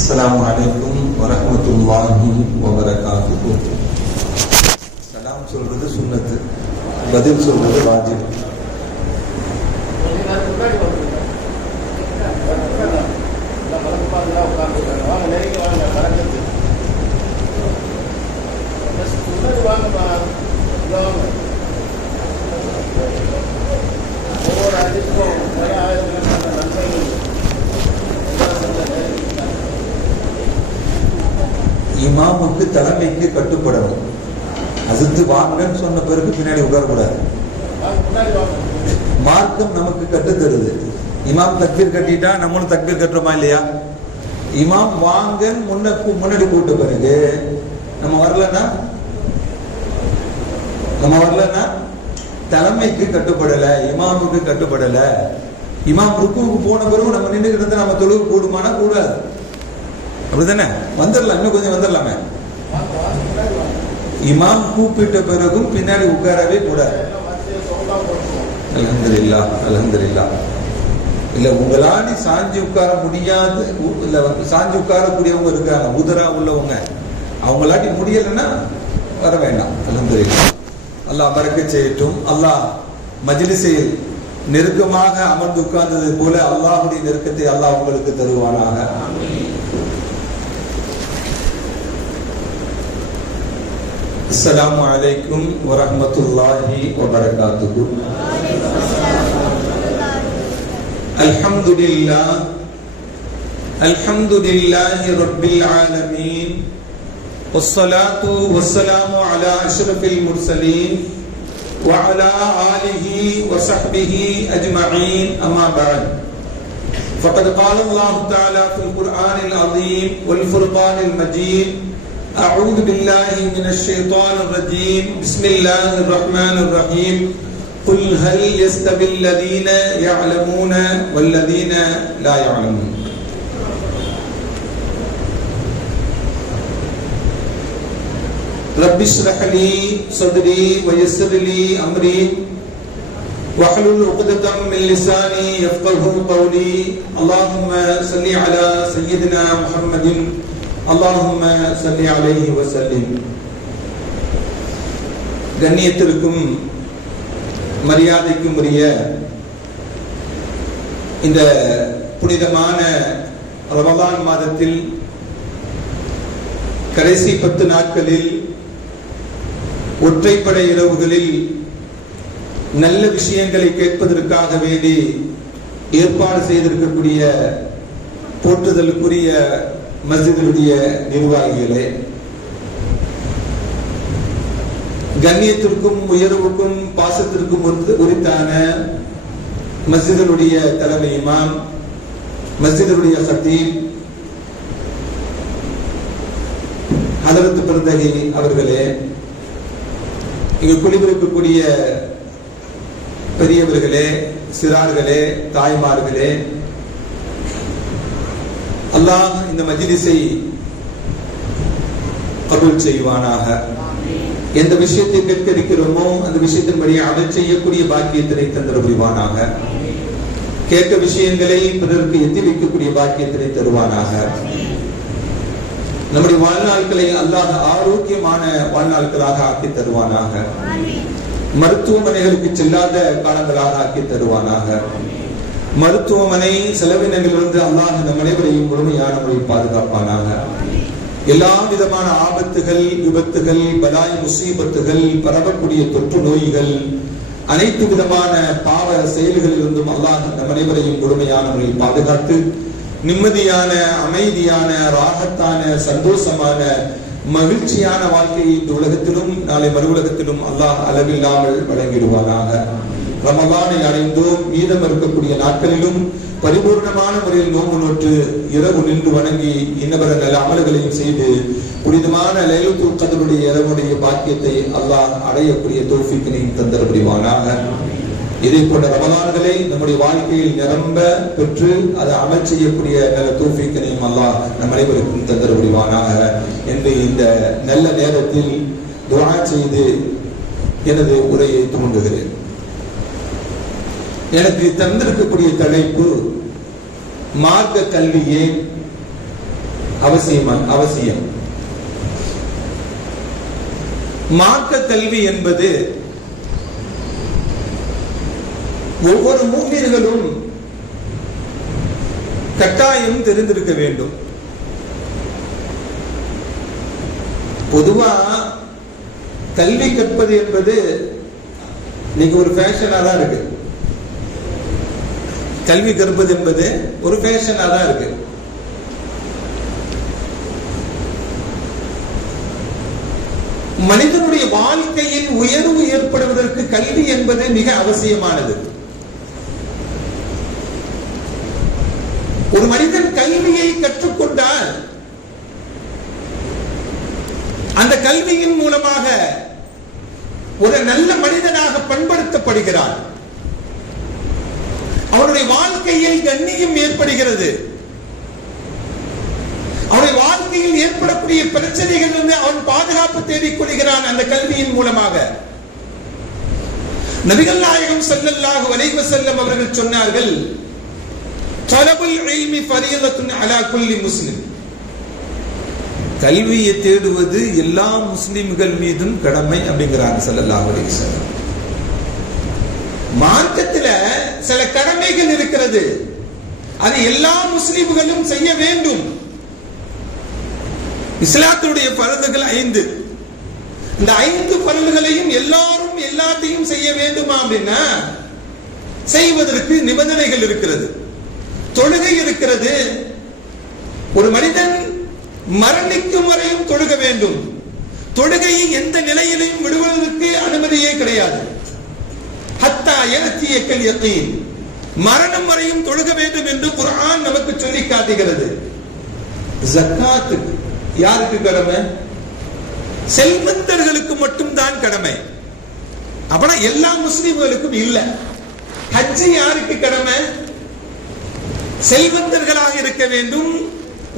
அஸ்ஸலாமு அலைக்கும் வரஹ்மத்துல்லாஹி வபரகாத்துஹு. சலாம் சொல்றது சுன்னத்து, பதில் சொல்றது வாஜிப். இமாமுக்கு தலைமைக்கு கட்டுப்படணும். அசத்து வாங்கன்னு சொன்ன பிறகு பின்னாடி உட்காரக்கூடாது. மார்க்கம் நமக்கு கட்டு தருது. இமாம் தக்பீர் கட்டிட்டா நம்மளும் தக்பீர் கட்டுறோமா இல்லையா? இமாம் வாங்கன்னு முன்னாடி கூட்ட பிறகு நம்ம வரலன்னா தலைமைக்கு கட்டுப்படல, இமாமுக்கு கட்டுப்படல. இமாம் ருக்குவுக்கு போன பிறகு நம்ம நின்றுகிட்டு நம்ம தொழுவு கூடுமானா கூடாது. அப்படித்தானே? வந்துடலாம், இன்னும் கொஞ்சம் வந்துடலாமே. இமாம் கூப்பிட்ட பிறகும் பின்னாடி உட்காரவே கூடாது. அல்ஹம்துலில்லாஹ், அல்ஹம்துலில்லாஹ். இல்ல உங்களால சாஞ்சி உட்கார முடியாது, இல்ல சாஞ்சி உட்காரக்கூடியவங்க இருக்காங்க, உதரா உள்ளவங்க, அவங்களாட்டி முடியலன்னா வர வேண்டாம். அல்ஹம்துலில்லாஹ். அல்லாஹ் பரக்கத் செய்யட்டும். அல்லாஹ் மஜ்லிஸில் நெருக்கமாக அமர்ந்து உட்கார்ந்தது போல அல்லாஹ்வுடைய நெருக்கத்தை அல்லாஹ் உங்களுக்கு தருவானாக. அஸ்ஸலாமு அலைக்கும் வரஹ்மத்துல்லாஹி வபரகாத்துஹு. அல்ஹம்துலில்லாஹ், அல்ஹம்துலில்லாஹி ரப்பில் ஆலமீன். வஸ்ஸலாத்து வஸ்ஸலாமு அலா அஷ்ரஃபில் முர்ஸலீன் வ அலா ஆலிஹி வ ஸஹ்பிஹி அஜ்மஈன். அம்மா பஅத். فقد قال الله تعالى في القرآن العظيم والفرقان المجيد: أعوذ بالله من الشيطان الرجيم. بسم الله الرحمن الرحيم. قل هل يستوي الذين يعلمون والذين لا يعلمون. رب اشرح لي صدري ويسر لي أمري واحلل عقدة من لساني يفقهوا قولي. اللهم صل على سيدنا محمد اللهم صل عليه وسلم. கண்ணியத்திற்கும் மரியாதைக்கும் உரிய இந்த புனிதமான ரமலான் மாதத்தில் கடைசி 10 நாட்களில் ஒற்றைப்படை இரவுகளில் நல்ல விஷயங்களை கேட்பதற்காக வேண்டி ஏற்பாடு செய்திருக்கக்கூடிய போற்றுதலுக்குரிய மஸ்ஜிதுடைய நிர்வாகிகளே, கண்ணியத்திற்கும் உயர்வுக்கும் பாசத்திற்கும் உரித்தான மஸ்ஜிதுடைய தலைமை இமாம், மஸ்ஜிதுடைய ஹத்தீப் ஹதரத் பிறந்தகி அவர்களே, இங்கு குடியிருக்கக்கூடிய பெரியவர்களே, சிறார்களே, தாய்மார்களே, அல்லாஹ் இந்த மஜ்லிஸை கபூல் செய்வானாக. எந்த விஷயத்தை கேட்க இருக்கிறோமோ அந்த விஷயத்தின்படி அமல் செய்யக்கூடிய பாக்கியத்தினை தந்தர புரிவானாக. கேட்க விஷயங்களை பிறருக்கு எத்தி வைக்கக்கூடிய பாக்கியத்தினை தருவானாக. நம்முடைய வாழ்நாட்களை அல்லாஹ் ஆரோக்கியமான வாழ்நாட்களாக ஆக்கி தருவானாக. மருத்துவமனைகளுக்கு செல்லாத காலங்களாக ஆக்கி தருவானாக. மருத்துவமனை செலவினங்களிலிருந்து அல்லாஹ் நம் அனைவரையும் முழுமையான முறையில் பாதுகாப்பானாக. எல்லா விதமான ஆபத்துகள், விபத்துகள், பலாய் முசீபத்துகள், பரவக்கூடிய தொற்று நோய்கள், அனைத்து விதமான பாவ செயல்களிலிருந்தும் அல்லாஹ் நம் அனைவரையும் முழுமையான முறையில் பாதுகாத்து நிம்மதியான, அமைதியான, ராகத்தான, சந்தோஷமான, மகிழ்ச்சியான வாழ்க்கையை இந்த உலகத்திலும் நாளை மறு உலகத்திலும் அல்லாஹ் அளவில்லாமல் வழங்கிடுவானாக. ரமலானை அடைந்தோம், மீதம் இருக்கக்கூடிய நாட்களிலும் பரிபூர்ணமான முறையில் நோன்பு நோற்று இரவு நின்று வணங்கி இன்னவர நல்ல அமல்களையும் செய்து புனிதமான லைலத்துல் கத்ருடைய இரவுடைய பாக்கியத்தை அல்லாஹ் அடையக்கூடிய தௌஃபீக்கினையும் தந்தர புரிவானாக. இதை போன்ற ரமலான்களை நம்முடைய வாழ்க்கையில் நிரம்ப பெற்று அதை அமல் செய்யக்கூடிய நல்ல தௌஃபீக்கினையும் அல்லாஹ் நம் அனைவருக்கும் தந்தர புரிவானாக என்று இந்த நல்ல நேரத்தில் துஆ செய்து எனது உரையை துவங்குகிறேன். எனக்கு தந்திருக்கக்கூடிய தலைப்பு மார்க்க கல்வியே அவசியம். மார்க்க கல்வி என்பது ஒவ்வொரு மூமின்களும் கட்டாயம் தெரிந்திருக்க வேண்டும். பொதுவா கல்வி கற்பது என்பது இன்னைக்கு ஒரு ஃபேஷனா தான் இருக்கு. கல்வி கற்பது என்பது ஒரு ஃபேஷனா தான் இருக்கு. மனிதனுடைய வாழ்க்கையில் உயர்வு ஏற்படுவதற்கு கல்வி என்பது மிக அவசியமானது. ஒரு மனிதன் கல்வியை கற்றுக்கொண்டால் அந்த கல்வியின் மூலமாக ஒரு நல்ல மனிதனாக பண்படுத்தப்படுகிறான். அவனுடைய வாழ்க்கையில் கண்ணியம் ஏற்படுகிறது. அவனுடைய வாழ்க்கையில் ஏற்படக்கூடிய பிரச்சனைகள் இருந்து அவன் பாதுகாப்பு தேடிக் கொள்கிறான் அந்த கல்வியின் மூலமாக. நபிகள் நாயகம் ஸல்லல்லாஹு அலைஹி வஸல்லம் அவர்கள் சொன்னார்கள், தலபுல் இல்மி ஃபரீலத்துன் அலா குல்லி முஸ்லிம். கல்வியை தேடுவது எல்லா முஸ்லிம்கள் மீதும் கடமை அப்படிங்கிறாங்க ஸல்லல்லாஹு அலைஹி வஸல்லம். மார்க்கத்துல சில கடமைகள் இருக்கிறது, அது எல்லா முஸ்லிம்களும் செய்ய வேண்டும். இஸ்லாத்துடைய பரதுகள் 5. இந்த 5 பரதுகளையும் எல்லாரும் எல்லாத்தையும் செய்ய வேண்டுமா அப்படின்னா செய்வதற்கு நிபந்தனைகள் இருக்கிறது. தொழுகை இருக்கிறது. ஒரு மனிதன் மரணிக்கும் வரையும் தொழுக வேண்டும். தொழுகையை எந்த நிலையிலும் விடுவதற்கு அனுமதியே கிடையாது. ஹத்தா யஅதியக்கல் யகீன், மரணம் வரையும் தொழுக வேண்டும் என்று குர்ஆன் நமக்கு சொல்லி காட்டுகிறது. ஜகாத் யாருக்கு கடமை? செல்வந்தர்களுக்கு மட்டும் தான் கடமை. அப்பனா எல்லா முஸ்லிம்களுக்கும் இல்ல. ஹஜ் யாருக்கு கடமை? செல்வந்தர்களாக இருக்க வேண்டும்,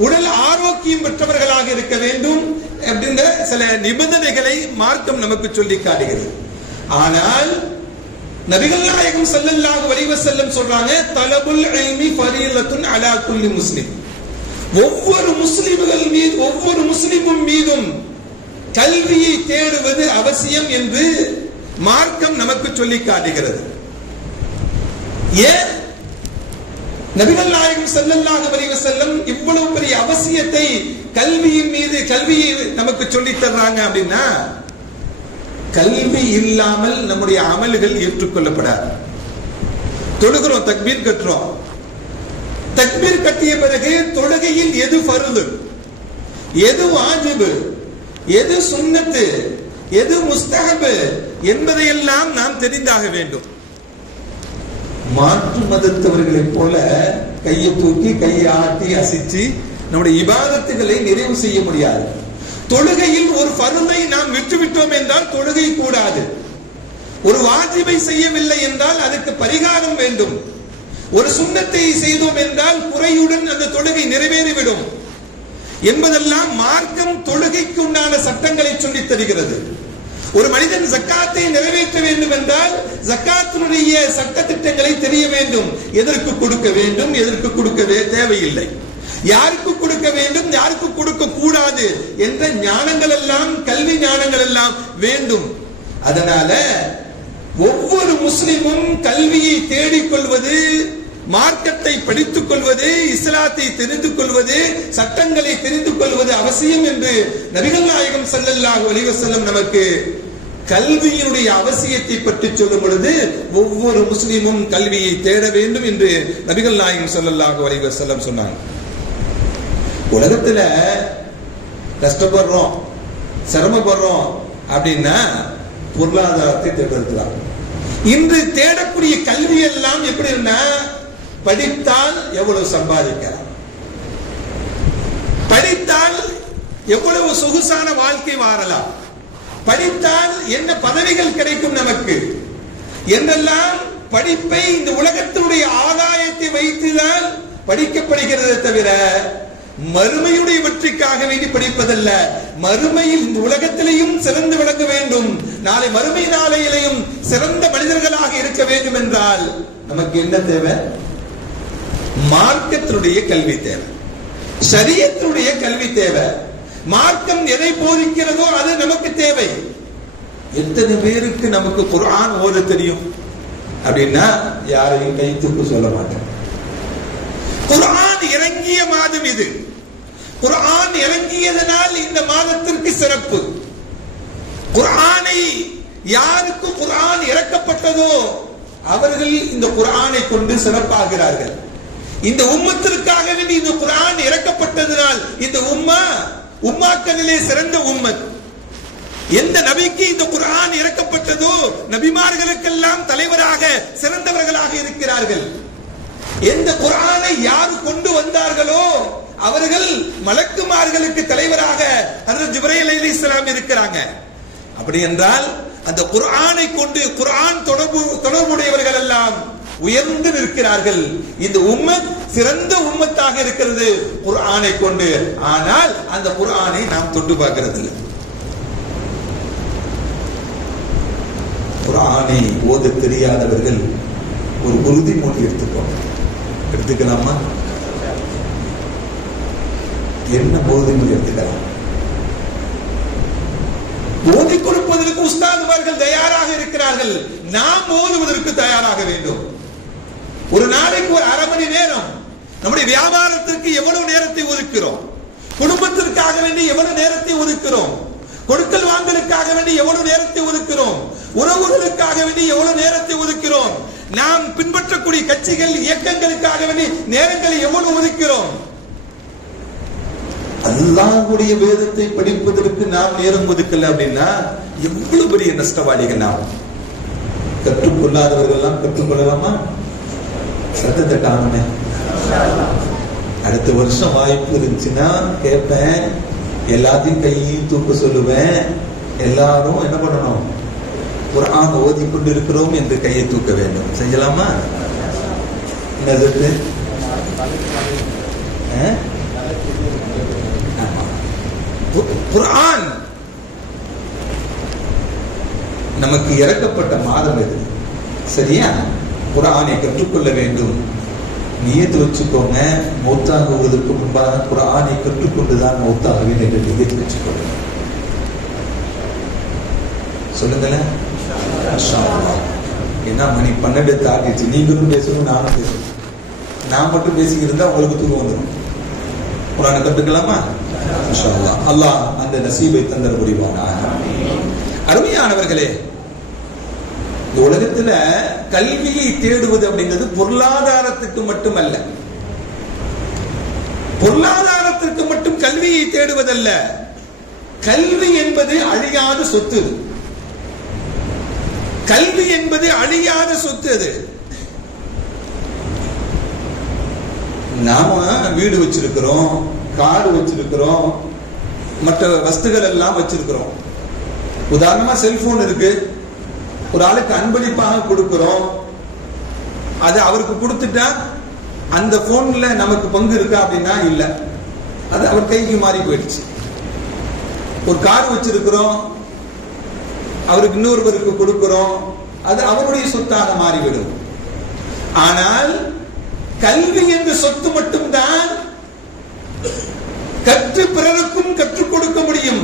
உடல் ஆரோக்கியம் பெற்றவர்களாக இருக்க வேண்டும் அப்படிங்கிற சில நிபந்தனைகளை மார்க்கம் நமக்கு சொல்லி காட்டுகிறது. ஆனால் நபிகள் நாயகம் ஸல்லல்லாஹு அலைஹி வஸல்லம் சொல்றாங்க, தலபுல் இல்மி ஃபரீலத்துன் அலா குல்லி முஸ்லிம். ஒவ்வொரு முஸ்லிமும் மீதும் கல்வியை தேடுவது அவசியம் என்று மார்க்கம் நமக்கு சொல்லி காட்டுகிறது. ஏன் நபிகள் நாயகம் ஸல்லல்லாஹு அலைஹி வஸல்லம் இவ்வளவு பெரிய அவசியத்தை கல்வியின் மீது கல்வியை நமக்கு சொல்லி தர்றாங்க அப்படின்னா, கல்வி இல்லாமல் நம்முடைய அமல்கள் ஏற்றுக்கொள்ளப்படாது. தொழுகிறோம், தக்பீர் கட்டுறோம். தக்பீர் கட்டிய பிறகு தொழுகையில் எது ஃபர்து, எது வாஜிபு, எது சுன்னத்து, எது முஸ்தஹப் என்பதையெல்லாம் நாம் தெரிந்தாக வேண்டும். மாற்று மதத்தவர்களைப் போல கையை தூக்கி கையை ஆட்டி அசைச்சு நம்முடைய இபாதத்துகளை நிறைவு செய்ய முடியாது. தொழுகையில் ஒரு ஃபர்தை நாம் விட்டுவிட்டோம் என்றால் தொழுகை கூடாது. ஒரு வாஜிபை செய்யவில்லை என்றால் அதுக்கு பரிகாரம் வேண்டும். ஒரு சுன்னத்தை செய்தோம் என்றால் குறையுடன் அந்த தொழுகை நிறைவேறிவிடும் என்பதெல்லாம் மார்க்கம் தொழுகைக்கு உண்டான சட்டங்களை சொல்லித் தருகிறது. ஒரு மனிதன் ஜக்காத்தை நிறைவேற்ற வேண்டும் என்றால் ஜக்காத்தினுடைய சட்ட திட்டங்களை தெரிய வேண்டும். எதற்கு கொடுக்க வேண்டும், எதற்கு கொடுக்க தேவையில்லை, யாருக்கு கொடுக்க வேண்டும், யாருக்கு கொடுக்க கூடாது என்ற ஞானங்கள் எல்லாம், கல்வி ஞானங்கள் எல்லாம் வேண்டும். அதனால ஒவ்வொரு முஸ்லிமும் கல்வியை தேடிக்கொள்வது, மார்க்கத்தை படித்துக் கொள்வது, இஸ்லாத்தை தெரிந்து கொள்வது, சட்டங்களை தெரிந்து கொள்வது அவசியம் என்று நபிகள் நாயகம் ஸல்லல்லாஹு அலைஹி வஸல்லம் நமக்கு கல்வியினுடைய அவசியத்தை பற்றி சொல்லும் பொழுது ஒவ்வொரு முஸ்லிமும் கல்வியை தேட வேண்டும் என்று நபிகள் நாயகம் ஸல்லல்லாஹு அலைஹி வஸல்லம் சொன்னாங்க. உலகத்துல கஷ்டப்படுறோம், சிரமப்படுறோம் அப்படின்னா பொருளாதாரத்தை தேடுறதுதான். இன்று தேடக்கூடிய கல்வி எல்லாம் எப்படின்னா, படித்தால் எவ்வளவு சம்பாதிக்கலாம், படித்தால் எவ்வளவு சொகுசான வாழ்க்கை வாழலாம், படித்தால் என்ன பதவிகள் கிடைக்கும் நமக்கு என்றெல்லாம் படிப்பை இந்த உலகத்தினுடைய ஆதாயத்தை வைத்துதான் படிக்கப்படுகிறதே தவிர மறுமையுடைய வெற்றிக்காக வேண்டி படிப்பதல்ல. மறுமையில் இந்த உலகத்திலேயும் சிறந்து விளங்க வேண்டும், நாளை மறுமை நாளையிலையும் சிறந்த மனிதர்களாக இருக்க வேண்டும் என்றால் நமக்கு என்ன தேவை? மார்க்கத்தினுடைய கல்வி தேவை. ஷரியத்துடைய கல்வி தேவை. மார்க்கம் எதை போதிக்கிறதோ அது நமக்கு தேவை. எத்தனை பேருக்கு நமக்கு குர்ஆன் ஓத தெரியும் அப்படின்னா யாரையும் கை தூக்க சொல்ல மாட்டேன். குர்ஆன் இறங்கிய மாதம் இது. குர்ஆன் இறங்கியதனால் இந்த மாதத்திற்கு சிறப்பு. குர்ஆனை யாருக்கு குர்ஆன் இறக்கப்பட்டதோ அவர்கள் இந்த குர்ஆனை கொண்டு சிறப்பாகிறார்கள். இந்த உம்மத்திற்காக வேண்டி இந்த குர்ஆன் இறக்கப்பட்டதனால் இந்த உம்மாக்களிலே சிறந்த உம்மத். எந்த நபிக்கு இந்த குர்ஆன் இறக்கப்பட்டதோ நபிமார்களுக்கெல்லாம் தலைவராக சிறந்தவர்களாக இருக்கிறார்கள். எந்த குர்ஆனை யார் கொண்டு வந்தார்களோ அவர்கள் மலக்குமார்களுக்கு தலைவராக ஹஜ்ரத் ஜிப்ரீல் அலைஹிஸ்ஸலாம் இருக்கிறாங்க. அப்படி என்றால் அந்த குர்ஆனை கொண்டு குர்ஆன் தொடர்புடையவர்கள் எல்லாம் உயர்ந்து நிற்கிறார்கள். இந்த உம்மத் சிறந்த உம்மத்தாக இருக்கிறது குர்ஆனை கொண்டு. ஆனால் அந்த குர்ஆனை நாம் தொட்டு பார்க்கிறது இல்லை. குர்ஆனை ஓத தெரியாதவர்கள் ஒரு உறுதிமொழி எடுத்துக்கலாமா? என்ன உறுதிமொழி எடுத்துக்கலாம்? ஓதி கொடுப்பதற்கு உஸ்தாதுமார்கள் தயாராக இருக்கிறார்கள். நாம் ஓதுவதற்கு தயாராக வேண்டும். ஒரு நாளைக்கு ஒரு அரை மணி நேரம் நம்முடைய வியாபாரத்திற்கு எவ்வளவு நேரத்தை ஒதுக்கிறோம்? குடும்பத்திற்காக வேண்டி எவ்வளவு நேரத்தை ஒதுக்கிறோம்? கொடுக்கல் வாங்கலுக்காக வேண்டி எவ்வளவு நேரத்தை ஒதுக்கிறோம்? உறவுகளுக்காக வேண்டி எவ்வளவு நேரத்தை ஒதுக்கிறோம்? நாம் பின்பற்றக்கூடிய கட்சிகள் இயக்கங்களுக்காக வேண்டி நேரங்களை எவ்வளவு ஒதுக்கிறோம்? அல்லாஹ்வுடைய வேதத்தை படிப்பதற்கு நாம் நேரம் ஒதுக்கல அப்படின்னா எவ்வளவு பெரிய நஷ்டவாளிகள். நாம் கற்றுக்கொள்ளாதவர்கள் எல்லாம் கற்றுக்கொள்ளலாமா? சத்தத்தை காணுமே. அடுத்த வருஷம் வாய்ப்பு இருந்துச்சுன்னா கேட்பேன், எல்லாத்தையும் கையையும் தூக்க சொல்லுவேன். எல்லாரும் என்ன பண்ணணும்? குர்ஆன் ஓதி கொண்டு இருக்கிறோம் என்று கையை தூக்க வேண்டும். செய்யலாமா? என்னது? குர்ஆன் நமக்கு இறக்கப்பட்ட மாதம் இது. சரியா? குர்ஆனை கற்றுக்கொள்ள வேண்டும். நியத்து வச்சுக்கோங்க, மௌத்தாகுவதற்கு முன்பாக குர்ஆனை கற்றுக்கொண்டுதான் மௌத்தாகுவேன் என்று நியத்து வச்சுக்கோங்க. சொல்லுங்களேன். ஏன்னா மணி 12 தாண்டிச்சு. நீங்களும் பேசணும், நானும் பேசணும். நான் மட்டும் பேசிக்கிருந்தா உங்களுக்கு தூக்கம் வந்துடும். குர்ஆனை கற்றுக்கலாமா? இன்ஷா அல்லாஹ். அல்லாஹ் அந்த நசீபை தந்தர புரிவானாக. அருமையானவர்களே, இந்த உலகத்துல கல்வியை தேடுவது அப்படிங்கிறது பொருளாதாரத்துக்கு மட்டுமல்ல. பொருளாதாரத்திற்கு மட்டும் கல்வியை தேடுவதல்ல. கல்வி என்பது அழியாத சொத்து. கல்வி என்பது அழியாத சொத்து. அது நாம வீடு வச்சிருக்கிறோம், காடு வச்சிருக்கிறோம், மற்ற வஸ்துகள் எல்லாம் வச்சிருக்கிறோம். உதாரணமா செல்போன் இருக்கு. ஒரு ஆளுக்கு அன்பளிப்பாக கொடுக்கிறோம். அது அவருக்கு கொடுத்துட்டா அந்த போன்ல நமக்கு பங்கு இருக்கா அப்படின்னா இல்ல, அது அவர் கைக்கு மாறி போயிடுச்சு. ஒரு கார் வச்சிருக்கிறோம், அவருக்கு இன்னொருவருக்கு கொடுக்கிறோம், அது அவருடைய சொத்தாக மாறிவிடும். ஆனால் கல்வி என்ற சொத்து மட்டும்தான் கற்று பிறருக்கும் கற்றுக் கொடுக்க முடியும்.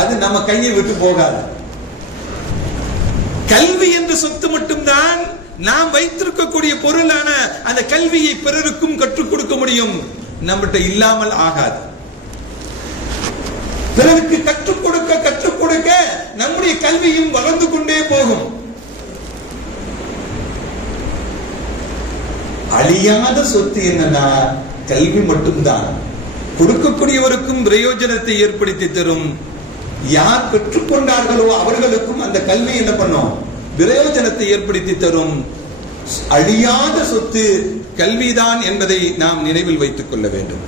அது நம்ம கையை விட்டு போகாது. கல்வி என்ற சொத்து மட்டும்தான் நாம் வைத்திருக்கக்கூடிய பொருளான அந்த கல்வியை பிறருக்கும் கற்றுக் கொடுக்க முடியும். நம்மகிட்ட இல்லாமல் ஆகாது. பிறருக்கு கற்றுக் கொடுக்க நம்முடைய கல்வியும் வளர்ந்து கொண்டே போகும். அழியாத சொத்து என்னன்னா கல்வி மட்டும்தான். கொடுக்கக்கூடியவருக்கும் பிரயோஜனத்தை ஏற்படுத்தி தரும். யார் பெற்றுக்கொண்டார்களோ அவர்களுக்கும் அந்த கல்வி என்ன பண்ணும்? பிரயோஜனத்தை ஏற்படுத்தி தரும். அழியாத சொத்து கல்விதான் என்பதை நாம் நினைவில் வைத்துக் கொள்ள வேண்டும்.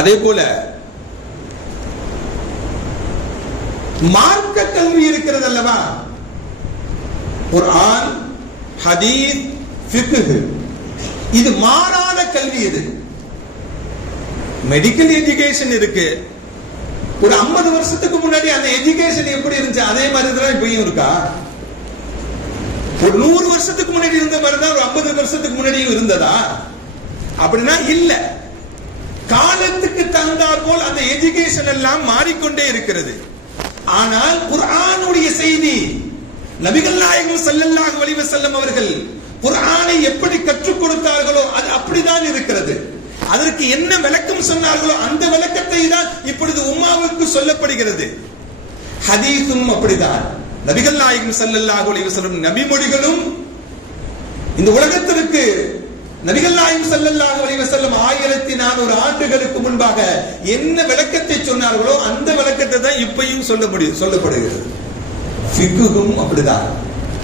அதே போல மார்க்க கல்வி இருக்கிறது அல்லவா? குர்ஆன், ஹதீஸ், ஃபிக்ஹ், இது மாறாத கல்வி. இது மெடிக்கல் எஜுகேஷன் இருக்கு. ஒரு 50 வருஷத்துக்கு முன்னாடி அந்த எஜுகேஷன் எப்படி இருந்துச்சு அதே மாதிரி தான் இப்பயும் இருக்கா? ஒரு 100 வருஷத்துக்கு முன்னாடி இருந்த மாதிரி தான் ஒரு 50 வருஷத்துக்கு முன்னாடியும் இருந்ததா? அப்படின்னா இல்ல. தகுந்தாற் போல் அந்த எஜுகேஷன் எல்லாம் மாறிக்கொண்டே இருக்கிறது. ஆனால் குர்ஆனுடைய செய்தி, நபிகள் நாயகம் ஸல்லல்லாஹு அலைஹி வஸல்லம் அவர்கள் குர்ஆனை எப்படி கற்றுக் கொடுத்தார்களோ அது அப்படிதான் இருக்கிறது. அதற்கு என்ன விளக்கம் சொன்னார்களோ அந்த விளக்கத்தை தான் இப்பொழுது உம்மாவுக்கு சொல்லப்படுகிறது. ஹதீஸும் அப்படிதான். நபிகள் நாயகம் ஸல்லல்லாஹு அலைஹி வஸல்லம் நபிமொழிகளும் இந்த உலகத்திற்கு நபிகள் நாயகம் ஸல்லல்லாஹு அலைஹி வஸல்லம் 1400 ஆண்டுகளுக்கு முன்பாக என்ன விளக்கத்தை சொன்னார்களோ அந்த விளக்கத்தை தான் இப்பயும் சொல்லப்படுகிறது. ஃபிக்ஹும் அப்படிதான்.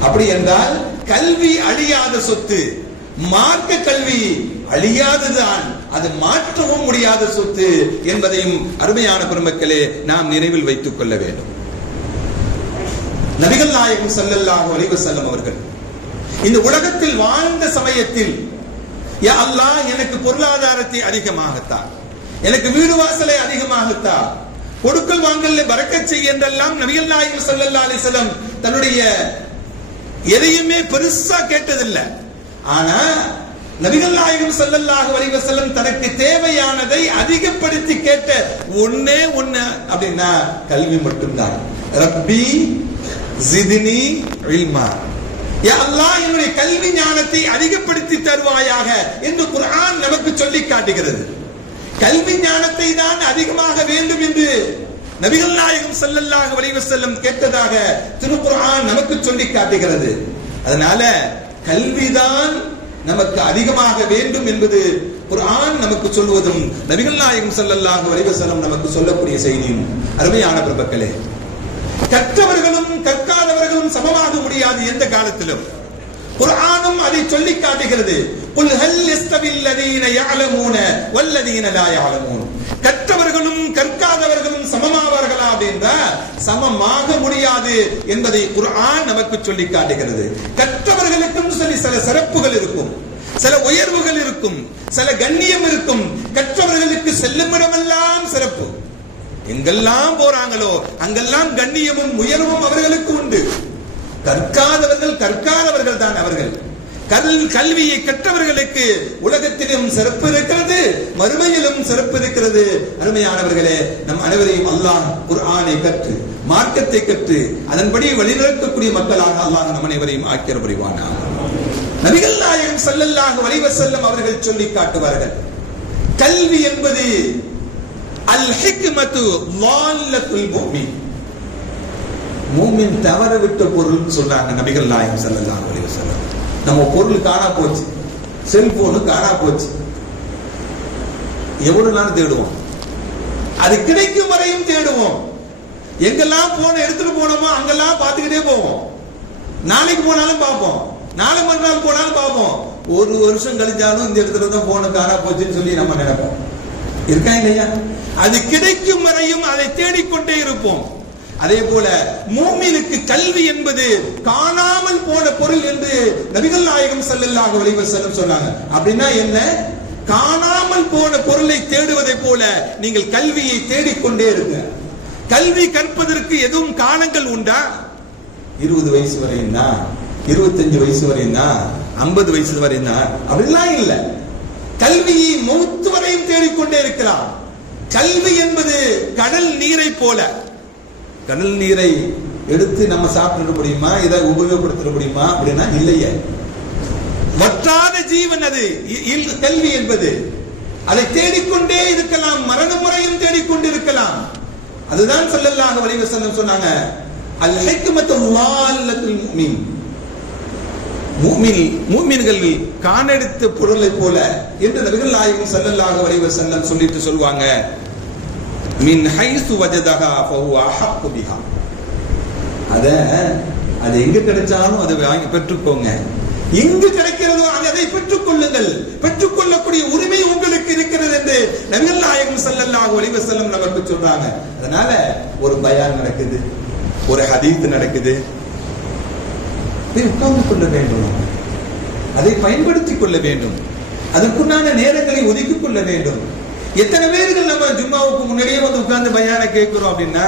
அப்படி என்றால் கல்வி அழியாத சொத்து, மார்க்க கல்வி அழியாததுதான், அது மாற்றவும் முடியாத சொத்து என்பதையும் அருமையான பெருமக்களே நாம் நினைவில் வைத்துக் கொள்ள வேண்டும். நபிகள் நாயகம் ஸல்லல்லாஹு அலைஹி வஸல்லம் அவர்கள் இந்த உலகத்தில் வாழ்ந்த சமயத்தில், யா அல்லாஹ் எனக்கு பொருளாதாரத்தை அதிகமாகத்தா, எனக்கு வீடு வாசலை அதிகமாகத்தா, கொடுக்கல் வாங்கல்ல பரக்கத் செய் என்றெல்லாம் நபிகள் நாயகம் ஸல்லல்லாஹு அலைஹி வஸல்லம் தன்னுடைய எதையுமே பெருசா கேட்டதில்லை. ஆனா நபிகள் நாயகம் ஸல்லல்லாஹு அலைஹி வஸல்லம் தனக்கு தேவையானதை அதிகப்படுத்தி கேட்ட ஒண்ணே ஒண்ணு அப்படின்னா கல்வி மட்டும்தான். ரப்பி ஜித்னி இல்மா, யா அல்லாஹ் என்னுடைய கல்வி ஞானத்தை அதிகப்படுத்தி தருவாயாக என்று குர்ஆன் நமக்கு சொல்லி காட்டுகிறது. கல்வி ஞானத்தை தான் அதிகமாக வேண்டும் என்று நபிகள் நாயகம் ஸல்லல்லாஹு அலைஹி வஸல்லம் கேட்டதாக திருக்குர்ஆன் நமக்கு சொல்லி காட்டுகிறது. அதனால கல்விதான் நமக்கு அதிகமாக வேண்டும் என்பது குர்ஆன் நமக்கு சொல்வதும் நபிகள் நாயகம் ஸல்லல்லாஹு அலைஹி வஸல்லம் நமக்கு சொல்லக்கூடிய செய்தியும். அருமையான பெருமக்களே, கற்றவர்களும் கற்காதவர்களும் சமமாக முடியாது எந்த காலத்திலும். குர்ஆனும் அதை சொல்லி காட்டுகிறது. குல் ஹல் யஸ்தவில் லதீன யஅலமூன வல்லதீன லா யஅலமூன். கற்றவர்களும் கற்காதவர்களும் சமமாவார்களா அப்படின்னா சமமாக முடியாது என்பதை குர்ஆன் நமக்கு சொல்லி காட்டுகிறது. கற்றவர்களுக்கும் சில சிறப்புகள் இருக்கும், சில உயர்வுகள் இருக்கும், சில கண்ணியம் இருக்கும். கற்றவர்களுக்கு செல்லும் இடமெல்லாம் சிறப்பு, எங்கெல்லாம் போறாங்களோ அங்கெல்லாம் கண்ணியமும் உயர்வும் அவர்களுக்கு உண்டு. கற்காதவர்கள் தான் அவர்கள். கல்வியை கற்றவர்களுக்கு உலகத்திலும் சிறப்பு இருக்கிறது, மறுமையிலும் சிறப்பு இருக்கிறது. அருமையானவர்களே, நம் அனைவரையும் அல்லாஹ் குர்ஆனை கற்று மார்க்கத்தை கற்று அதன்படி வழிநடத்தக்கூடிய மக்களாக அல்லாஹ் நம் அனைவரையும் ஆக்கிர புரிவானாக. நபிகள் நாயகம் ஸல்லல்லாஹு அலைஹி வஸல்லம் அவர்கள் சொல்லி காட்டுவார்கள், கல்வி என்பது அல் ஹிக்மத்து லால்லத்துல் முஃமின், மூமின் தவற விட்ட பொருள் சொன்னாங்க நபிகள் நாயகம் ஸல்லல்லாஹு அலைஹி வஸல்லம். நம்ம பொருள் காணா போச்சு, செல்போனு காணா போச்சு, எவ்வளவு நாள் தேடுவோம், அது கிடைக்கும் வரையும் தேடுவோம். எங்கெல்லாம் போன எடுத்துட்டு போனோமோ அங்கெல்லாம் பார்த்துக்கிட்டே போவோம். நாளைக்கு போனாலும் பார்ப்போம், நாளை மறுநாள் போனாலும் பார்ப்போம். ஒரு வருஷம் கழிஞ்சாலும் இந்த இடத்துல தான் போன காணா போச்சுன்னு சொல்லி நம்ம நினைப்போம். இருக்கா இல்லையா? அது கிடைக்கும் வரையும் அதை தேடிக்கொண்டே இருப்போம். அதே போல மூமினுக்கு கல்வி என்பது காணாமல் போன பொருள் என்று நபிகள் நாயகம் ஸல்லல்லாஹு அலைஹி வஸல்லம் சொன்னாங்க. அப்படின்னா என்ன? காணாமல் போன பொருளை தேடுவதை போல நீங்கள் கல்வியை தேடிக்கொண்டே இருங்க. கல்வி கற்பதற்கு எதுவும் காலங்கள் உண்டா? 20 வயசு வரையும் தான், 25 வயசு வரையும் தான், 50 வயசு வரையும் தான், அப்படிலாம் இல்ல. கல்வியை மௌத் வரையும் தேடிக்கொண்டே இருக்கலாம். கல்வி என்பது கடல் நீரை போல. கடல் நீரை எடுத்து நம்ம சாப்பிட முடியுமா, இதை உபயோகப்படுத்த முடியுமா அப்படின்னா இல்லையே. வற்றாத ஜீவன் அது கல்வி என்பது. அதை தேடிக்கொண்டே இருக்கலாம், மரண முறையும் தேடிக்கொண்டு இருக்கலாம். அதுதான் ஸல்லல்லாஹு அலைஹி வஸல்லம் சொன்னாங்க, அல் ஹிக்மத்து லால்லத்துல் முஃமின், மூமின்கள் காணெடுத்த பொருளை போல என்று நபிகள் நாயகம் ஸல்லல்லாஹு அலைஹி வஸல்லம் சொல்லிட்டு சொல்வாங்க, மின் ஹைசு வஜதஹா ஃபஹுவ அஹக்கு பிஹா. அது எங்க கிடைச்சாலும் அதை வாங்கி பெற்றுக்கோங்க. எங்கு கிடைக்கிறதோ அதை பெற்றுக் கொள்ளுங்கள். பெற்றுக்கொள்ளக்கூடிய உரிமை உங்களுக்கு இருக்கிறது என்று நபிகள் நாயகம் ஸல்லல்லாஹு அலைஹி வஸல்லம் நமக்கு சொல்றாங்க. அதனால ஒரு பயான் நடக்குது, ஒரு ஹதீஸ் நடக்குது, உட்கார்ந்து கொள்ள வேண்டும், அதை பயன்படுத்திக் கொள்ள வேண்டும், அதற்குண்டான நேரங்களை ஒதுக்கிக் கொள்ள வேண்டும். எத்தனை பேர்கள் நம்ம ஜும்மாவுக்கு முன்னாடியே வந்து உட்கார்ந்து பயான கேட்கிறோம் அப்படின்னா,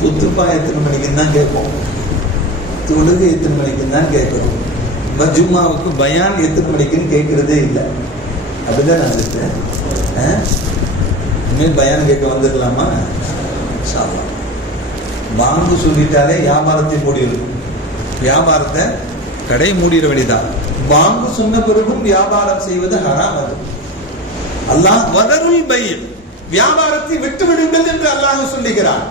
குத்துபா எத்தனை மணிக்கு தான் கேட்போம், தொழுகை எத்தனை மணிக்கு தான் கேட்கிறோம், ஜும்மாவுக்கு பயான் எத்தனை மணிக்குன்னு கேட்கறதே இல்லை. அப்படிதான் நடந்துட்டு இனிமேல் பயானம் கேட்க வந்துடலாமா? பாங்கு சொல்லிட்டாலே வியாபாரத்தை மூடிடும். வியாபாரத்தை கடை மூடிட வேண்டியதான். பாங்கு சொன்ன பிறகும் வியாபாரம் செய்வது ஹராம். அது அல்லாஹ் வதருல் பை, வியாபாரத்தை விட்டு விடுங்கள் என்று அல்லாஹ் சொல்லுகிறார்.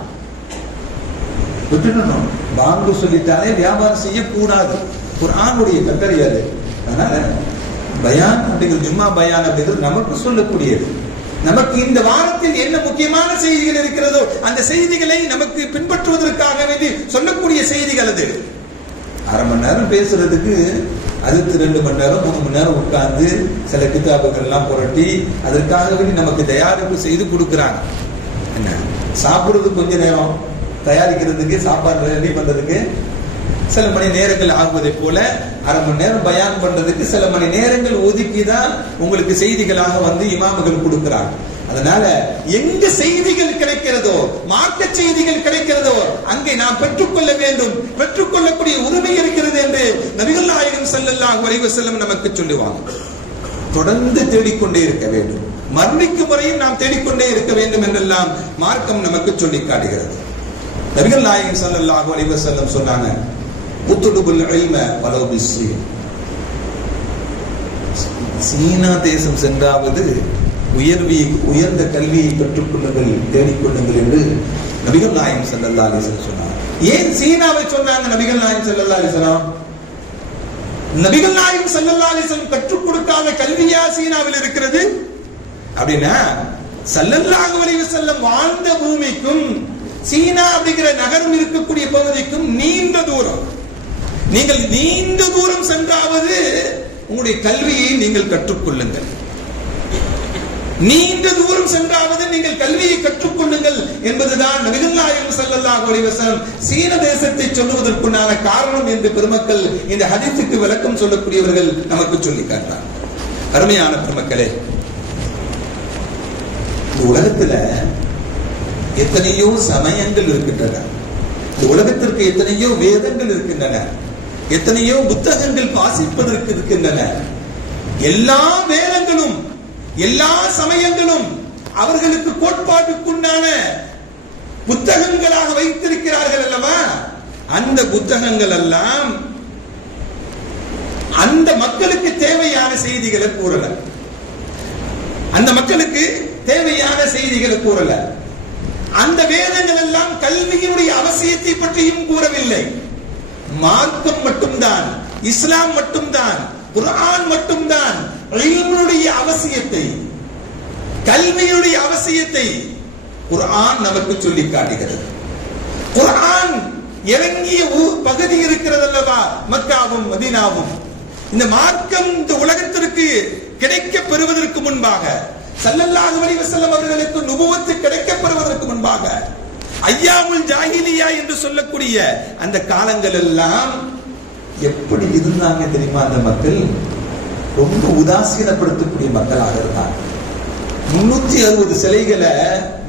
விட்டுடணும். பாங்கு சொல்லிட்டாலே வியாபாரம் செய்யக்கூடாது. குர்ஆனுடைய கட்டளை அது. அதனால பயான் அப்படிங்கிறது, ஜும்மா பயான் அப்படிங்கிறது நமக்கு சொல்லக்கூடியது. நமக்கு இந்த வாரத்தில் என்ன முக்கியமான செய்திகள் இருக்கிறதோ அந்த செய்திகளை நமக்கு பின்பற்றுவதற்காக வேண்டி சொல்லக்கூடிய செய்திகள். அது அரை மணி நேரம் பேசுறதுக்கு அதுக்கு 2 மணி நேரம் 3 மணி நேரம் உட்கார்ந்து சில கிதாபுகள் எல்லாம் புரட்டி அதற்காக வேண்டி நமக்கு தயாரிப்பு செய்து கொடுக்குறாங்க. என்ன சாப்பிடுறதுக்கு கொஞ்ச நேரம், தயாரிக்கிறதுக்கு சாப்பாடு ரெடி பண்றதுக்கு சில மணி நேரங்கள் ஆகுவதை போல அரை மணி நேரம் பயான் பண்றதுக்கு சில மணி நேரங்கள் ஒதுக்கிதான் உங்களுக்கு செய்திகளாக வந்து இமாமுகள் கொடுக்கிறாங்க. அதனால எங்க செய்திகள் கிடைக்கிறதோ, மார்க்க செய்திகள் கிடைக்கிறதோ அங்கே நாம் பெற்றுக்கொள்ள வேண்டும். பெற்றுக்கொள்ளக்கூடிய உரிமை இருக்கிறது என்று நபிகள் நாயகம் ஸல்லல்லாஹு அலைஹி வஸல்லம் நமக்கு சொல்லுவாங்க. தொடர்ந்து தேடிக்கொண்டே இருக்க வேண்டும். மரணிக்கும் முறையும் நாம் தேடிக்கொண்டே இருக்க வேண்டும் என்றெல்லாம் மார்க்கம் நமக்கு சொல்லி காட்டுகிறது. நபிகள் நாயகம் ஸல்லல்லாஹு அலைஹி வஸல்லம் சொன்னாங்க, உத்துடுபுல் இல்ம வலவ் பிஸ்ஸீன். சீனா தேசம் சென்றாவது உயர்ந்த கல்வியை பெற்றுக் கொள்ளுங்கள், தேடிக்கொள்ளுங்கள் என்று நபிகள் நாயகம் ஸல்லல்லாஹு அலைஹி வஸல்லம் சொன்னாங்க. ஏன் சீனாவை சொன்னாங்க நபிகள் நாயகம் ஸல்லல்லாஹு அலைஹி வஸல்லம்? நபிகள் நாயகம் ஸல்லல்லாஹு அலைஹி வஸல்லம் கற்றுக் கொடுக்காத கல்வியா சீனாவில் இருக்கிறது? அப்படின்னா ஸல்லல்லாஹு அலைஹி வஸல்லம் வாழ்ந்த பூமிக்கும் சீனா அப்படிங்கிற நகரம் இருக்கக்கூடிய பகுதிக்கும் நீண்ட தூரம். நீங்கள் நீண்ட தூரம் சென்றாவது உங்களுடைய கல்வியை நீங்கள் கற்றுக்கொள்ளுங்கள். நீண்ட தூரம் சென்றாவது நீங்கள் கல்வியை கற்றுக்கொள்ளுங்கள் என்பதுதான் நபிகள் நாயகம் ஸல்லல்லாஹு அலைஹி வஸல்லம் சீன தேசத்தை சொல்லுவதற்குண்டான காரணம் என்று பெருமக்கள் இந்த ஹதீஸுக்கு விளக்கம் சொல்லக்கூடியவர்கள் நமக்கு சொல்லி காட்டார். அருமையான பெருமக்களே, இந்த உலகத்துல எத்தனையோ சமயங்கள் இருக்கின்றன. இந்த உலகத்திற்கு எத்தனையோ வேதங்கள் இருக்கின்றன, எத்தனையோ புத்தகங்கள் வாசிப்பதற்கு இருக்கின்றன. எல்லா வேதங்களும் எல்லா சமயங்களும் அவர்களுக்கு கோட்பாட்டுக்குண்டான புத்தகங்களாக வைத்திருக்கிறார்கள் அல்லவா? அந்த புத்தகங்கள் எல்லாம் அந்த மக்களுக்கு தேவையான செய்திகளை கூறல. அந்த மக்களுக்கு தேவையான செய்திகளை கூறல. அந்த வேதங்கள் எல்லாம் கல்வியினுடைய அவசியத்தை பற்றியும் கூறவில்லை. மார்க்கம் மட்டும்தான், இஸ்லாம் மட்டும்தான், குர்ஆன் மட்டும்தான் இல்முடைய அவசியத்தை, கல்வியுடைய அவசியத்தை குர்ஆன் நமக்கு சொல்லி காட்டுகிறது. குர்ஆன் இறங்கிய பகுதி இருக்கிறது அல்லவா, மக்காவும் மதீனாவும். இந்த மார்க்கம் இந்த உலகத்திற்கு கிடைக்க பெறுவதற்கு முன்பாக, ஸல்லல்லாஹு அலைஹி வஸல்லம் அவர்களுக்கு நுபுவத்து கிடைக்க பெறுவதற்கு முன்பாக, ஐயாமுல் ஜாஹிலியா என்று சொல்லக்கூடிய அந்த காலங்கள் எல்லாம் எப்படி இருந்தாங்க தெரியுமா? அந்த மக்கள் ரொம்ப உதாசீனப்படுத்தக்கூடிய மக்களாக இருந்தாங்க. 360 சிலைகளை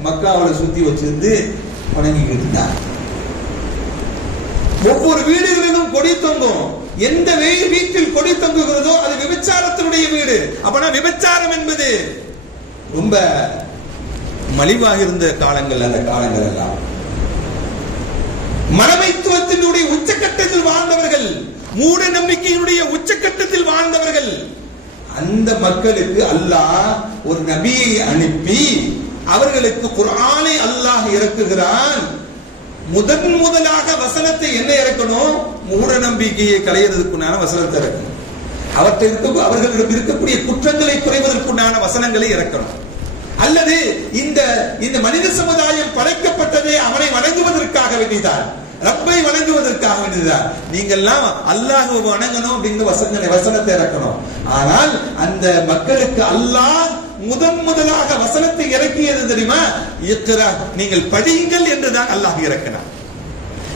மக்காவில் சுத்தி வச்சிருந்து வணங்கிக்கிட்டு இருந்தாங்க. ஒவ்வொரு வீடுகளிலும் கொடி தொங்கும். எந்த வீட்டில் கொடி தொங்குகிறதோ அது விபச்சாரத்தினுடைய வீடு. அப்பனா விபச்சாரம் என்பது ரொம்ப மலிவாக இருந்த காலங்கள். அந்த காலங்கள் எல்லாம் மனமைத்துவத்தினுடைய உச்சக்கட்டத்தில் வாழ்ந்தவர்கள், மூட நம்பிக்கையினுடைய உச்சக்கட்டத்தில் வாழ்ந்தவர்கள். அந்த மக்களுக்கு அல்லாஹ் ஒரு நபியை அனுப்பி அவர்களுக்கு குர்ஆனை அல்லாஹ் இறக்குகிறான். முதலாக வசனத்தை என்ன இறக்கணும்? மூட நம்பிக்கையை களையறதுக்குண்டான வசனத்தை இறக்கணும். அவர்களிடம் இருக்கக்கூடிய குற்றங்களை குறைவதற்குண்டான வசனங்களை இறக்கணும். அல்லது இந்த மனித சமுதாயம் படைக்கப்பட்டதே அவனை வணங்குவதற்காக வேண்டியதான், ரப்பை வணங்குவதற்காக வேண்டியதான். நீங்கெல்லாம் அல்லாஹ்வை வணங்கணும் அப்படிங்கிற வசனத்தை இறக்கணும். ஆனால் அந்த மக்களுக்கு அல்லாஹ் முதலாக வசனத்தை இறக்கியது தெரியுமா? இக்ரா, நீங்கள் படியுங்கள் என்றுதான் அல்லாஹ் இறக்கினார்.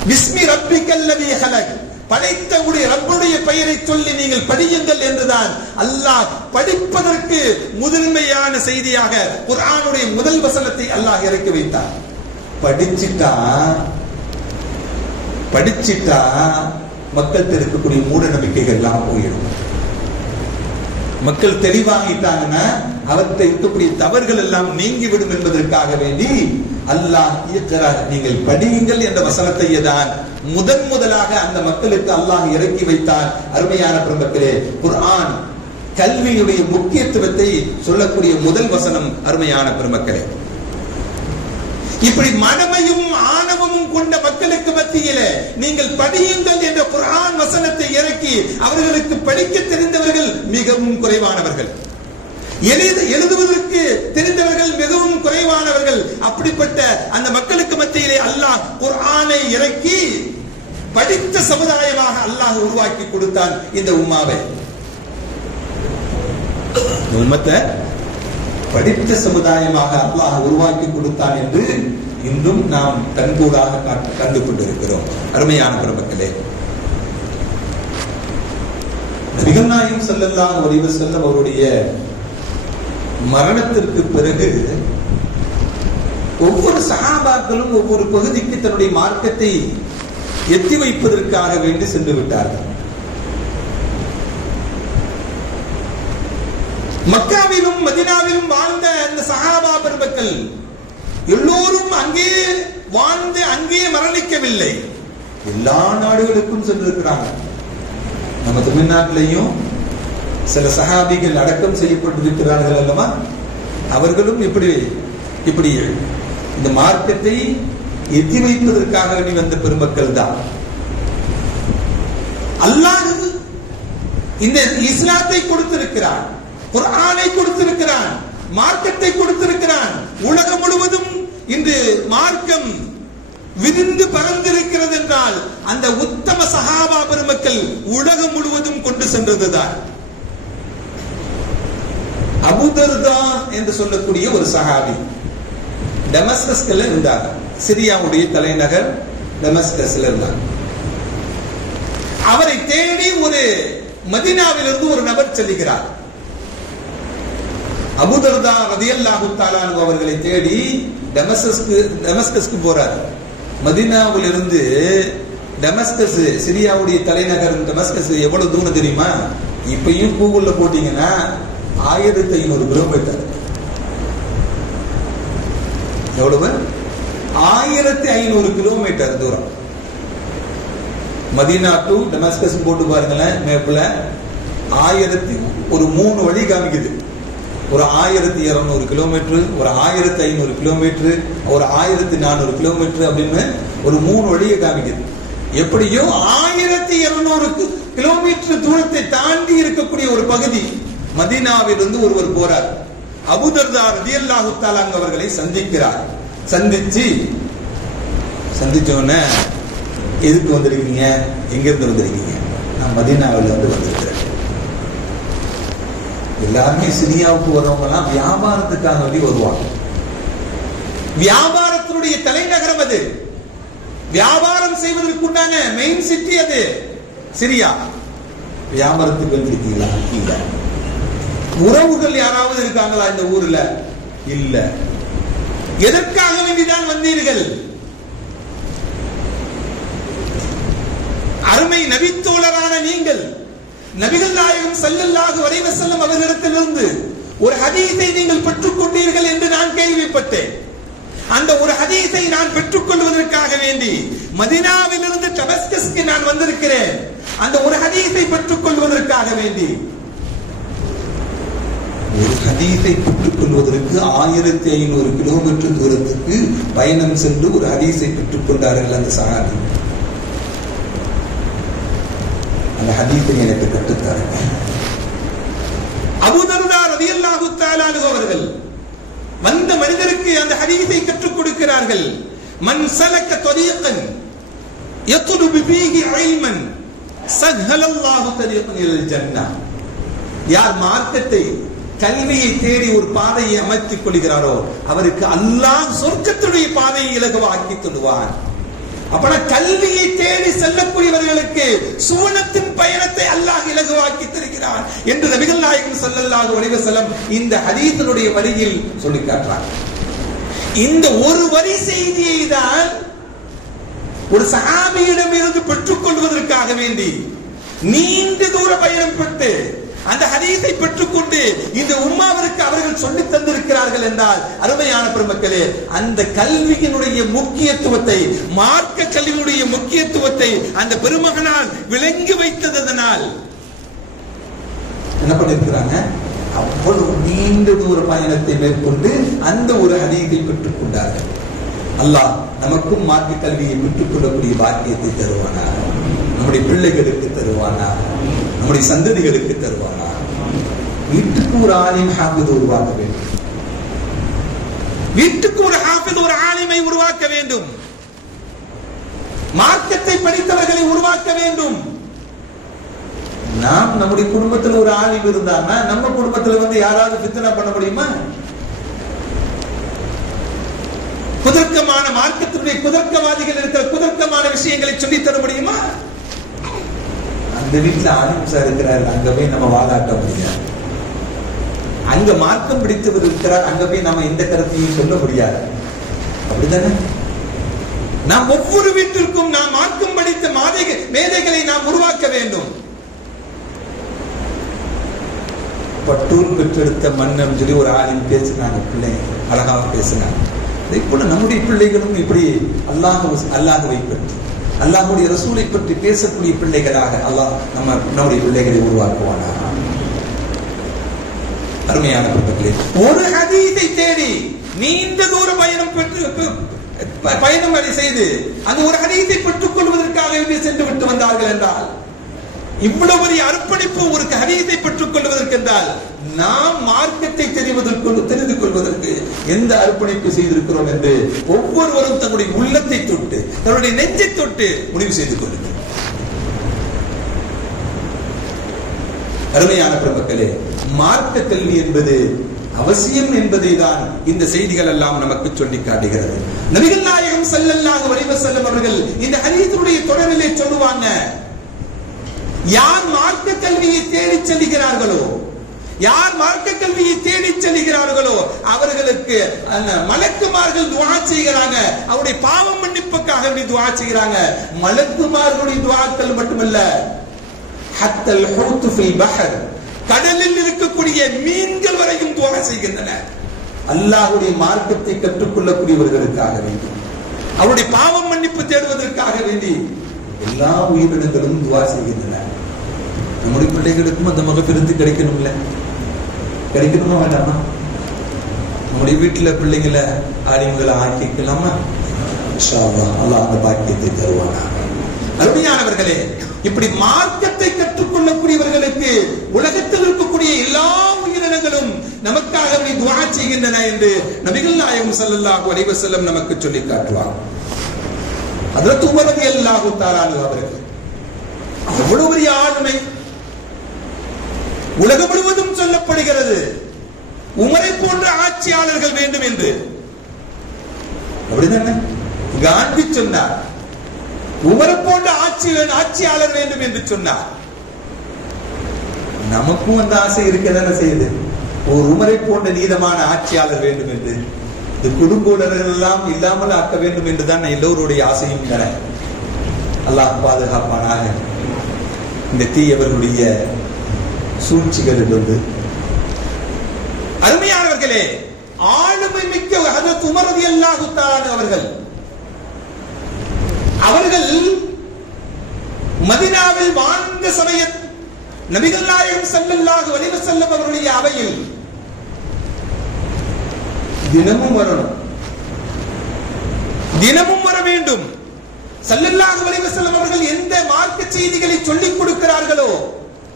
பிஸ்மி ரப்பிக்கல்லதீ ஹலக், படைத்தவுடைய ரப்புடைய பெயரை சொல்லி நீங்கள் படியுங்கள் என்றுதான் அல்லாஹ் படிப்பதற்கு முதன்மையான செய்தியாக குர்ஆனுடைய முதல் வசனத்தை அல்லாஹ் இறக்கி வைத்தார். படிச்சிட்டா மக்கள் இருக்கக்கூடிய மூட நம்பிக்கைகள் எல்லாம் போயிடும். மக்கள் தெளிவாகிட்டாங்கன்னா அவர்கிட்ட இருக்கக்கூடிய தவறுகள் எல்லாம் நீங்கிவிடும் என்பதற்காக வேண்டி அல்லாஹ் நீங்கள் படியுங்கள் என்ற வசனத்தை தான் முதலாக அந்த மக்களுக்கு அல்லாஹ் இறக்கி வைத்தார். அருமையான பெருமக்களே, குர்ஆன் கல்வியுடைய முக்கியத்துவத்தை சொல்லக்கூடிய முதல் வசனம். அருமையான பெருமக்களே, இப்படி மனமையும் ஆணவமும் கொண்ட மக்களுக்கு மத்தியிலே நீங்கள் படியுங்கள் என்ற குர்ஆன் வசனத்தை இறக்கி அவர்களுக்கு படிக்க தெரிந்தவர்கள் மிகவும் குறைவானவர்கள், எழுதுவதற்கு தெரிந்தவர்கள் மிகவும் குறைவானவர்கள். அப்படிப்பட்ட அந்த மக்களுக்கு மத்தியிலே அல்லாஹ் குர்ஆனை இறக்கி படித்த சமுதாயமாக அல்லாஹ் உருவாக்கி கொடுத்தான் இந்த உம்மாவை. உம்மத்தை படித்த சமுதாயமாக அல்லாஹ் உருவாக்கி கொடுத்தான் என்று இன்றும் நாம் கண்கூடாக கண்டு கொண்டிருக்கிறோம். அருமையான பெருமக்களே, நபிகள் நாயகம் ஸல்லல்லாஹு அலைஹி வஸல்லம் அவருடைய மரணத்திற்கு பிறகு ஒவ்வொரு சஹாபாக்களும் ஒவ்வொரு பகுதிக்கு தன்னுடைய மார்க்கத்தை எத்தி வைப்பதற்காக வேண்டி சென்று விட்டார்கள். மக்காவிலும் மதீனாவிலும் வாழ்ந்த அந்த சஹாபா பெருமக்கள் எல்லோரும் அங்கே வாழ்ந்து அங்கே மரணிக்கவில்லை, எல்லா நாடுகளுக்கும் சென்றிருக்கிறாங்க. நம்ம தமிழ்நாட்டிலையும் சில சஹாபிகள் அடக்கம் செய்யப்பட்டிருக்கிறார்கள் அல்லவா, அவர்களும் இப்படி இந்த மார்க்கத்தை எத்தி வைப்பதற்காக வேண்டி வந்த பெருமக்கள் தான். அல்லாஹ் இந்த இஸ்லாத்தை கொடுத்திருக்கிறான், குர்ஆனை கொடுத்திருக்கிறான், மார்க்கத்தை கொடுத்திருக்கிறான். உலகம் முழுவதும் இன்று மார்க்கம் விரிந்து பறந்திருக்கிறது என்றால் அந்த உத்தம சஹாபா பெருமக்கள் உலகம் முழுவதும் கொண்டு சென்றதுதான். அபூ தர்தா என்று சொல்லக்கூடிய ஒரு சஹாபி டமஸ்கஸ்ல இருந்தார். சிரியாவுடைய தலைநகர் டமஸ்கஸ்ல இருந்தார். அவரை தேடி ஒரு மதீனாவிலிருந்து ஒரு நபர் செல்கிறார். அபூ தர்தா ரலியல்லாஹு தஆலா அன்ஹு அவர்களை தேடி டமஸ்கஸ்க்கு போறார். மதீனாவிலிருந்து டமஸ்கஸ், சிரியாவுடைய தலைநகர் டமஸ்கஸ் எவ்வளவு தூரம் தெரியுமா? இப்பயும் கூகுள்ல போட்டீங்கன்னா 1500 கிலோமீட்டர். எவ்வளவு? 1500 கிலோமீட்டர் தூரம். மதீனா டு டமஸ்கஸ் போட்டு பாருங்களேன் மேப்ல. ஒரு 3 வழி காமிக்குது. ஒரு 1200 கிலோமீட்டர், ஒரு 1500 கிலோமீட்டர், ஒரு 1400 கிலோமீட்டர் அப்படின்னு ஒரு 3 வழியை காமிக்குது. எப்படியோ 1200 கிலோமீட்டர் தூரத்தை தாண்டி இருக்கக்கூடிய ஒரு பகுதி மதீனாவிலிருந்து ஒருவர் போறார். அபூ தர்தா ரலியல்லாஹு தஆலா அவர்களை சந்திக்கிறார். சந்திச்சோன்ன எதுக்கு வந்திருக்கீங்க, எங்க இருந்து வந்திருக்கீங்க? நான் மதீனாவில இருந்து வந்திருக்கிறேன். எல்லாருமே சிரியாவுக்கு வரவங்க எல்லாம் வியாபாரத்துக்காக வேண்டி வருவாங்க. வியாபாரத்தினுடைய தலைநகரம் அது, வியாபாரம் செய்வதற்குண்டான மெயின் சிட்டி அது சிரியா. வியாபாரத்துக்கு வந்திருக்கீங்களா? இல்ல. உறவுகள் யாராவது இருக்காங்களா இந்த ஊர்ல? இல்ல. எதற்காக வேண்டிதான் வந்தீர்கள்? அருமை நபித்தோழரான நீங்கள் நபிகள் நாயகம் ஸல்லல்லாஹு அலைஹி வஸல்லம் அவர்களிடத்திலிருந்து ஒரு ஹதீஸை நீங்கள் பெற்றுக் கொண்டீர்கள் என்று நான் கேள்விப்பட்டேன். அந்த ஒரு ஹதீஸை நான் பெற்றுக் கொள்வதற்காக வேண்டி மதீனாவிலிருந்து டமஸ்கஸ்க்கு நான் வந்திருக்கிறேன். அந்த ஒரு ஹதீஸை பெற்றுக் கொள்வதற்காக வேண்டி, ஒரு ஹதீஸை பெற்றுக் கொள்வதற்கு 1500 கிலோமீட்டர் தூரத்துக்கு பயணம் சென்று ஒரு ஹதீஸை பெற்றுக் கொண்டார்கள் அந்த சஹாபி. அந்த ஹதீஸை எனக்கு கற்றுத்தாருங்க. அபூ தர்தா ரலியல்லாஹு தஆலா அன்ஹு அவர்கள் வந்த மனிதருக்கு அந்த ஹதீஸை கற்றுக் கொடுக்கிறார்கள். மன் சலக தரீகன் யத்லுபு ஃபீஹி இல்மன் சஹ்ஹலல்லாஹு தரீகன் இலல் ஜன்னah. யார் மார்க்கத்தை, கல்வியை தேடி ஒரு பாதையை அமைத்துக் கொள்கிறாரோ அவருக்கு அல்லாஹ் சொர்க்கத்துடைய பாதையை இலகுவாக்கி தருவார். அப்ப கல்வியை தேடி செல்லக்கூடியவர்களுக்கு சுவனத்தின் பயணத்தை அல்லாஹ் இலகுவாக்கி தருகிறார் என்று நபிகள் நாயகம் ஸல்லல்லாஹு அலைஹி வஸல்லம் இந்த ஹதீஸினுடைய வரியில் சொல்லி காட்டுறார். இந்த ஒரு வரி செய்தியை தான் ஒரு சஹாபியிடம் இருந்து பெற்றுக் கொள்வதற்காக வேண்டி நீண்ட தூர பயணப்பட்டு அந்த ஹதீஸை பெற்றுக்கொண்டு இந்த உம்மாவிற்கு அவர்கள் சொல்லி தந்திருக்கிறார்கள் என்றால் அருமையான பெருமக்களே, அந்த கல்வியினுடைய முக்கியத்துவத்தை, மார்க்க கல்வியினுடைய முக்கியத்துவத்தை அந்த பெருமகனால் விளங்கி வைத்ததனால் என்ன பண்ணிருக்கிறாங்க, அவ்வளவு நீண்ட தூர பயணத்தை மேற்கொண்டு அந்த ஒரு ஹதீஸை பெற்றுக் கொண்டார்கள். அல்லாஹ் நமக்கும் மார்க்க கல்வியை பெற்றுக் கொள்ளக்கூடிய பாக்கியத்தை தருவானாக, நம்முடைய பிள்ளைகளுக்கு தருவானாக, நம்முடைய சந்ததிகளுக்கு தருவானாக. வீட்டுக்கு ஒரு ஆலிம் ஹாஃபிஸ் உருவாக்க வேண்டும், வீட்டுக்கு ஒரு ஹாஃபிஸ் ஒரு ஆலிமை உருவாக்க வேண்டும், மார்க்கத்தை படித்தவர்களை உருவாக்க வேண்டும். நாம் நம்முடைய குடும்பத்தில் ஒரு ஆலிம் இருந்தான்னா நம்ம குடும்பத்தில் வந்து யாராவது ஃபித்னா பண்ண முடியுமா? குதர்க்கமான மார்க்கத்தினுடைய குதர்க்கவாதிகள் இருக்கிற குதர்க்கமான விஷயங்களை சொல்லி தர முடியுமா? அந்த வீட்டுல ஆலிம் சார் இருக்கிறார், அங்க போய் நம்ம வாதாட்ட முடியாது. அங்க மார்க்கம் பிடித்தவர் இருக்கிறார், அங்க போய் நம்ம எந்த கருத்தையும் சொல்ல முடியாது. அப்படித்தானே? நாம் ஒவ்வொரு வீட்டிற்கும் நாம் மார்க்கம் படித்த மேதைகளை நாம் உருவாக்க வேண்டும். பட்டூர் பெற்றெடுத்த மன்னன் சொல்லி ஒரு ஆலிம் பேசினாங்க, பிள்ளைங்க அழகாக பேசினாங்க. இப்ப நம்முடைய பிள்ளைகளும் இப்படி அல்லாஹ்வை பற்றி, அல்லாஹ்வுடைய ரசூலை பற்றி பேசக்கூடிய பிள்ளைகளாக அல்லாஹ் நம்முடைய பிள்ளைகளை உருவாக்குவானா. அருமையான பிள்ளைகளே, ஒரு ஹதீஸை தேடி நீண்ட தூர பயணம் செய்து அந்த ஒரு ஹதீஸை பெற்றுக் கொள்வதற்காக சென்று விட்டு வந்தார்கள் என்றால், இவ்வளவு பெரிய அர்ப்பணிப்பு ஒரு ஹதீஸை பெற்றுக் கொள்வதற்கு என்றால், நாம் மார்க்கத்தை தெரிந்து கொள்வதற்கு எந்த அர்ப்பணிப்பு செய்திருக்கிறோம் என்று ஒவ்வொருவரும் தன்னுடைய உள்ளத்தை தொட்டு, தன்னுடைய நெஞ்சை தொட்டு முடிவு செய்து கொள்ளுங்கள். அருமையான பெருமக்களே, மார்க்க கல்வி என்பது அவசியம் என்பதை தான் இந்த செய்திகள் எல்லாம் நமக்கு சொல்லி காட்டுகிறது. நபிகள் நாயகம் ஸல்லல்லாஹு அலைஹி வஸல்லம் அவர்கள் இந்த ஹதீஸுடைய தொடரிலே சொல்லுவாங்க, யார் மார்க்க கல்வியை தேடி செல்கிறார்களோ, யார் மார்க்க கல்வியை தேடி செல்கிறார்களோ அவர்களுக்கு மலக்குமார்கள் துஆ செய்கிறாங்க, அவருடைய பாவம் மன்னிப்புக்காக துஆ செய்கிறாங்க. மலக்குமார்களுடைய துஆக்கள் மட்டுமல்ல, ஹத்தல் ஹூத் ஃபில் பஹர், கடலில் இருக்கக்கூடிய மீன்கள் வரையும் துஆ செய்கின்றன. அல்லாஹ்வுடைய மார்க்கத்தை கற்றுக்கொள்ளக்கூடியவர்களுக்காக வேண்டி, அவருடைய பாவம் மன்னிப்பு தேடுவதற்காக வேண்டி எல்லா உயிரினங்களும் துஆ செய்கின்றன. நம்முடைய பிள்ளைகளுக்கும் அந்த மகபிருந்து கிடைக்கணும்ல, கிடைக்கணுமா வேண்டாமா? நம்முடைய வீட்டுல பிள்ளைங்களை ஆலிம்களை ஆக்கிக்கலாமா? இன்ஷா அல்லாஹ் அல்லாஹ் அந்த பாக்கியத்தை தருவானா. அருமையானவர்களே, இப்படி மார்க்கத்தை கற்றுக்கொள்ளக்கூடியவர்களுக்கு உலகத்தில் இருக்கக்கூடிய எல்லா உயிரினங்களும் நமக்காக துஆ செய்கின்றன என்று நபிகள் நாயகம் ஸல்லல்லாஹு அலைஹி வஸல்லம் நமக்கு சொல்லி காட்டுவார். ஹஜ்ரத் உமர் ரலியல்லாஹு தஆலா அன்ஹு அவர்கள் எவ்வளவு பெரிய ஆளுமை, உலகம் முழுவதும் சொல்லப்படுகிறது உமரை போன்ற ஆட்சியாளர்கள் வேண்டும் என்று. அப்படிதானே? காந்தி சொன்னார், உமரை போன்ற ஆட்சியாளர் வேண்டும் என்று சொன்னார். நமக்கும் அந்த ஆசை இருக்கதான செய்யுது, ஒரு உமரை போன்ற நீதமான ஆட்சியாளர் வேண்டும் என்று. இந்த குடும்பங்கள் எல்லாம் இல்லாமல் ஆக்க வேண்டும் என்றுதான் எல்லோருடைய ஆசையும் தர. அல்லாஹ் பாதுகாப்பானாக இந்த தீயவர்களுடைய சூழ்ச்சிகளிலிருந்து. அருமையானவர்களே, ஆளுமை மிக்க ஹஜ்ரத் உமர் ரலியல்லாஹு தஆலா அவர்கள் மதீனாவில் வாழ்ந்த சமயம் நபிகள் நாயகம் ஸல்லல்லாஹு அலைஹி வஸல்லம் அவருடைய அவையில் தினமும் வரணும், தினமும் வர வேண்டும். ஸல்லல்லாஹு அலைஹி வஸல்லம் அவர்கள் எந்த மார்க்க செய்திகளை சொல்லிக் கொடுக்கிறார்களோ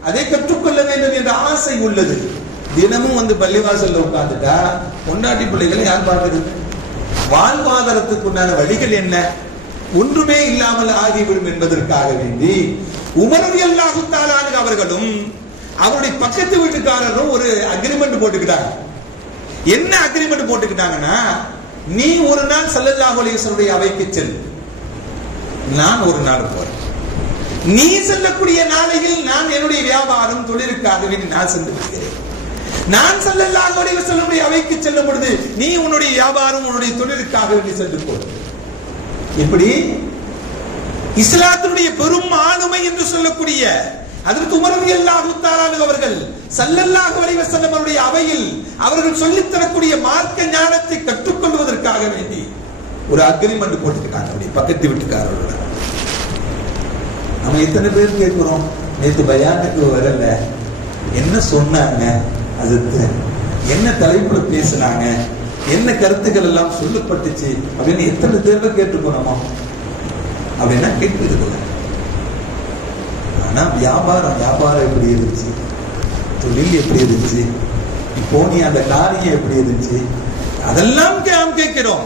அதை கற்றுக்கொள்ள வேண்டும் என்ற ஆசை உள்ளது. தினமும் வந்து பள்ளிவாசல்ல உட்கார்ந்துட்டா பொண்டாட்டி பிள்ளைகளை யார் பார்க்கிறது? வாழ்வாதாரத்துக்கு உண்டான வழிகள் என்ன? ஒன்றுமே இல்லாமல் ஆகிவிடும் என்பதற்காக வேண்டி உமர் ரலியல்லாஹு தஆலா அவர்களும் அவருடைய பக்கத்து வீட்டுக்காரரும் ஒரு அக்ரிமெண்ட் போட்டுக்கிட்டாங்க. என்ன அக்ரிமெண்ட் போட்டுக்கிட்டாங்கன்னா, நீ ஒரு நாள் ஸல்லல்லாஹு அலைஹி வஸல்லம் அவைக்கு செல், நான் ஒரு நாள் போறேன். நீ செல்லக்கூடிய நாளையில் நான் என்னுடைய வியாபாரம் தொழிலுக்காக வேண்டி நான் சென்று விடுகிறேன். நான் ஸல்லல்லாஹு அலைஹி வஸல்லம் அவைக்கு செல்லும் பொழுது நீ உன்னுடைய வியாபாரம் உன்னுடைய தொழிலுக்காக வேண்டி சென்று போ. இப்படி இஸ்லாத்தினுடைய பெரும் ஆளுமை என்று சொல்லக்கூடிய ஹஜ்ரத் உமர் ரலியல்லாஹு தஆலா அவர்கள் ஸல்லல்லாஹு அலைஹி வஸல்லம் அவருடைய அவையில் அவர்கள் சொல்லித் தரக்கூடிய மார்க்க ஞானத்தை கற்றுக்கொள்வதற்காக வேண்டி ஒரு அக்ரிமெண்ட் போட்டுக்கிட்டாங்க. அப்படி பக்கத்து வீட்டுக்காரரோட. நம்ம எத்தனை பேர் கேட்கிறோம், நேற்று பயானுக்கு வரல, என்ன சொன்னாங்க, அது என்ன தலைப்புல பேசினாங்க, என்ன கருத்துக்கள் எல்லாம் சொல்லப்பட்டுச்சு அப்படின்னு எத்தனை பேர்ல கேட்டுக்கணுமோ அப்படின்னா கேட்கிறது. ஆனா வியாபாரம் எப்படி இருந்துச்சு, தொழில் எப்படி இருந்துச்சு, இப்போ நீ அந்த காரியம் எப்படி இருந்துச்சு, அதெல்லாம் நாம் கேட்கிறோம்.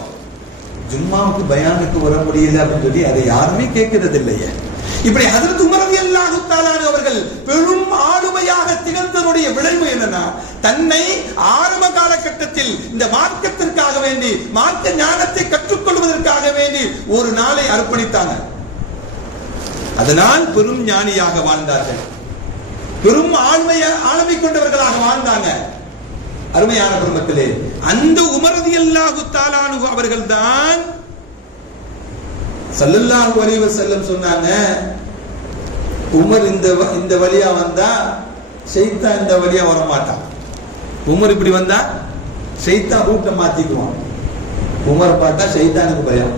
ஜும்மாவுக்கு பயானுக்கு வர முடியல அப்படின்னு சொல்லி அதை யாருமே கேட்கிறது இல்லையே. இப்படி ஹஜ்ரத் உமர் ரலியல்லாஹு தஆலா அவர்கள் பெரும் ஆளுமையாக திகழ்ந்ததனுடைய விளைவு என்னன்னா, தன்னை ஆரம்ப காலகட்டத்தில் இந்த மார்க்கத்திற்காக வேண்டி, மார்க்க ஞானத்தை கற்றுக்கொள்வதற்காக வேண்டி ஒரு நாளை அர்ப்பணித்தாங்க. அதனால் பெரும் ஞானியாக வாழ்ந்தார்கள், பெரும் ஆளுமை கொண்டவர்களாக வாழ்ந்தாங்க. அருமையான பெருமக்களே, அந்த உமர் ரலியல்லாஹு தஆலா அவர்கள் தான் ஸல்லல்லாஹு அலைஹி வஸல்லம் சொன்னாங்க, உமர் இந்த வழியா வந்தா ஷைத்தான் இந்த வழியா வர மாட்டான். உமர் இப்படி வந்தா ஷைத்தான் ரூட்டை மாத்திக்குவான். உமரை பார்த்தா ஷைத்தானுக்கு பயம்.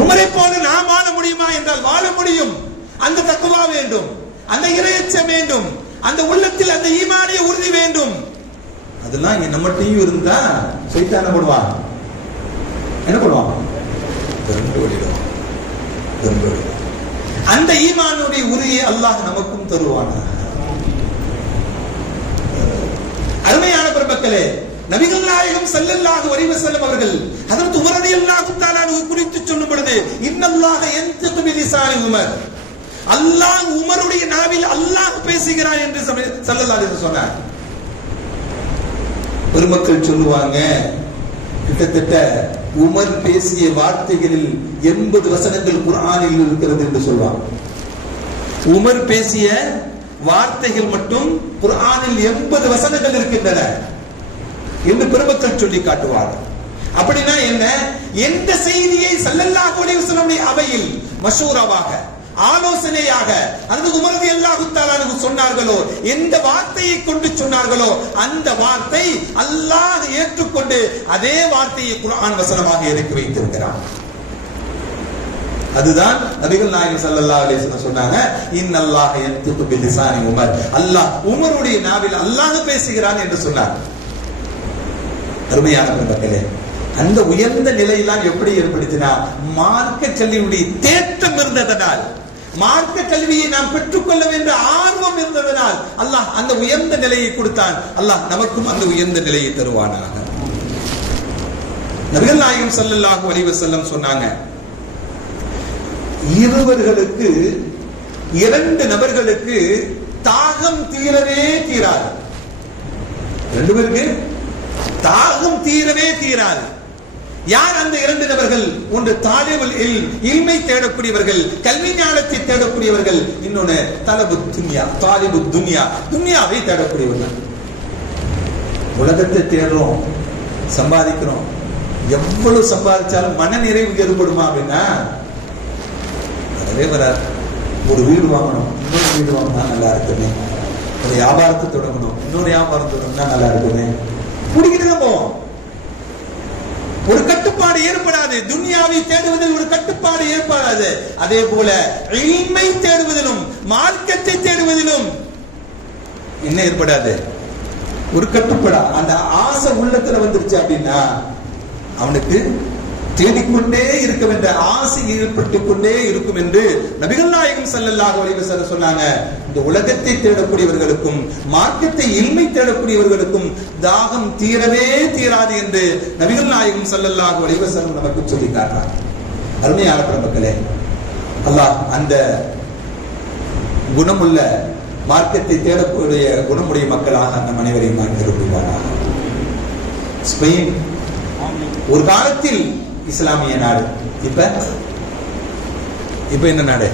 உமரை போல நாம் வாழ முடியுமா என்றால் வாழ முடியும். அந்த தக்வா வேண்டும், அந்த இறையச்சம் வேண்டும், அந்த உள்ளத்தில் அந்த ஈமானிய உறுதி வேண்டும். அதெல்லாம் நம்மகிட்டயும் இருந்தா ஷைத்தான் என்ன பண்ணுவான், அந்த ஈமானுடைய உறுதியை அல்லாஹ் நமக்கும் தருவானா. அருமையான பெருமக்களே, நபிகள் நாயகம் ஸல்லல்லாஹு அலைஹி வஸல்லம் அவர்கள் ஹஜ்ரத் உமர் ரலியல்லாஹு தஆலா குறித்து சொல்லும் பொழுது, இன்னல்லாஹ யன்திகு பிலிசானி உமர், அல்லாஹ் உமருடைய நாவில் அல்லாஹ் பேசுகிறான் என்று ஸல்லல்லாஹு அலைஹி வஸல்லம் சொன்னார். பெருமக்கள் சொல்லுவாங்க, கிட்டத்தட்ட உமர் பேசிய வார்த்தைகளில் 80 வசனங்கள் குர்ஆனில் இருக்கிறது என்று சொல்வாங்க. உமர் பேசிய வார்த்தைகள் மட்டும் குர்ஆனில் 80 வசனங்கள் இருக்கின்றன என்று பெருமக்கள் சொல்லி காட்டுவார்கள். அப்படின்னா என்ன, எந்த செய்தியை ஸல்லல்லாஹு அலைஹி வஸல்லம் அவையில் மஷூராவாக, ஆலோசனையாக அந்த உமர் ரலியல்லாஹு தஆலா சொன்னார்களோ, எந்த வார்த்தையை கொண்டு சொன்னார்களோ அந்த வார்த்தை அல்லாஹ் ஏற்றுக்கொண்டு அதே வார்த்தையை குர்ஆன் வசனமாக இறக்கி வைத்திருக்கிறார். அதுதான் நபிகள் நாயகம் ஸல்லல்லாஹு அலைஹி வஸல்லம் சொன்னாங்க, இன்னல்லாஹ யன்திகு பிலிசானி உமர், அல்லாஹ் உமருடைய நாவில் அல்லாஹ் பேசுகிறான் என்று சொன்னார். அருமையான பெருமக்களே, அந்த உயர்ந்த நிலையெல்லாம் எப்படி ஏற்படுத்தினா, மார்க்க கல்வியுடைய தேட்டம் இருந்ததனால், மார்க்க கல்வியை நாம் பெற்றுக்கொள்ள வேண்டிய ஆர்வம் இருந்ததனால் அல்லாஹ் அந்த உயர்ந்த நிலையை கொடுத்தான். அல்லாஹ் நமக்கும் அந்த உயர்ந்த நிலையை தருவானாக. நபிகள் நாயகம் ஸல்லல்லாஹு அலைஹி வஸல்லம் சொன்னாங்க, இருவர்களுக்கு, 2 நபர்களுக்கு தாகம் தீரவே தீராது. 2 பேருக்கு தாகம் தீரவே தீராது. யார் அந்த 2 நபர்கள்? ஒன்று தாலிபுல் இல்மை தேடக்கூடியவர்கள், கல்வி ஞானத்தை தேடக்கூடியவர்கள். இன்னொன்னு தலபுத் துன்யா, தாலிபுத் துன்யா, துன்யாவை தேடக்கூடியவர்கள். உலகத்தை தேடுறோம், சம்பாதிக்கிறோம். எவ்வளவு சம்பாதிச்சாலும் மன நிறைவு ஏற்படுமா அப்படின்னா அதே வராது. ஒரு வீடு வாங்கணும், இன்னொரு வீடு வாங்கினா நல்லா இருக்குமே. ஒரு வியாபாரத்தை தொடங்கணும், இன்னொரு வியாபாரம் தொடங்கினா நல்லா இருக்குமே. பிடிக்கிறது போவோம். ஒரு கட்டுப்பாடு ஏற்படாது. துன்யாவை தேடுவதில் ஒரு கட்டுப்பாடு ஏற்படாது. அதே போல இல்மை தேடுவதிலும் மார்க்கத்தை தேடுவதிலும் என்ன ஏற்படாது? ஒரு கட்டுப்பாடு. அந்த ஆசை உள்ளத்துல வந்துருச்சு அப்படின்னா அவனுக்கு தேடிக்கொண்டே இருக்க வேண்டிய ஆசை ஏற்பட்டுக் கொண்டே இருக்கும் என்று நபிகள் நாயகம் ஸல்லல்லாஹு அலைஹி வஸல்லம் சொன்னாங்க. இந்த உலகத்தை தேடக்கூடியவர்களுக்கும் மார்க்கத்தை இல்மை தேடக்கூடியவர்களுக்கும் தாகம் தீரவே தீராது என்று நபிகள் நாயகம் ஸல்லல்லாஹு அலைஹி வஸல்லம் நமக்கு சொல்லி காட்டுறார். அருமையான பெருமக்களே, அல்லாஹ் அந்த குணமுள்ள மார்க்கத்தை தேடக்கூடிய குணமுடைய மக்களாக நம் அனைவரையும் ஆக்கிரமிப்பாராக. ஸ்பெயின் ஒரு காலத்தில் இஸ்லாமிய நாடு, இப்ப என்ன நாடு?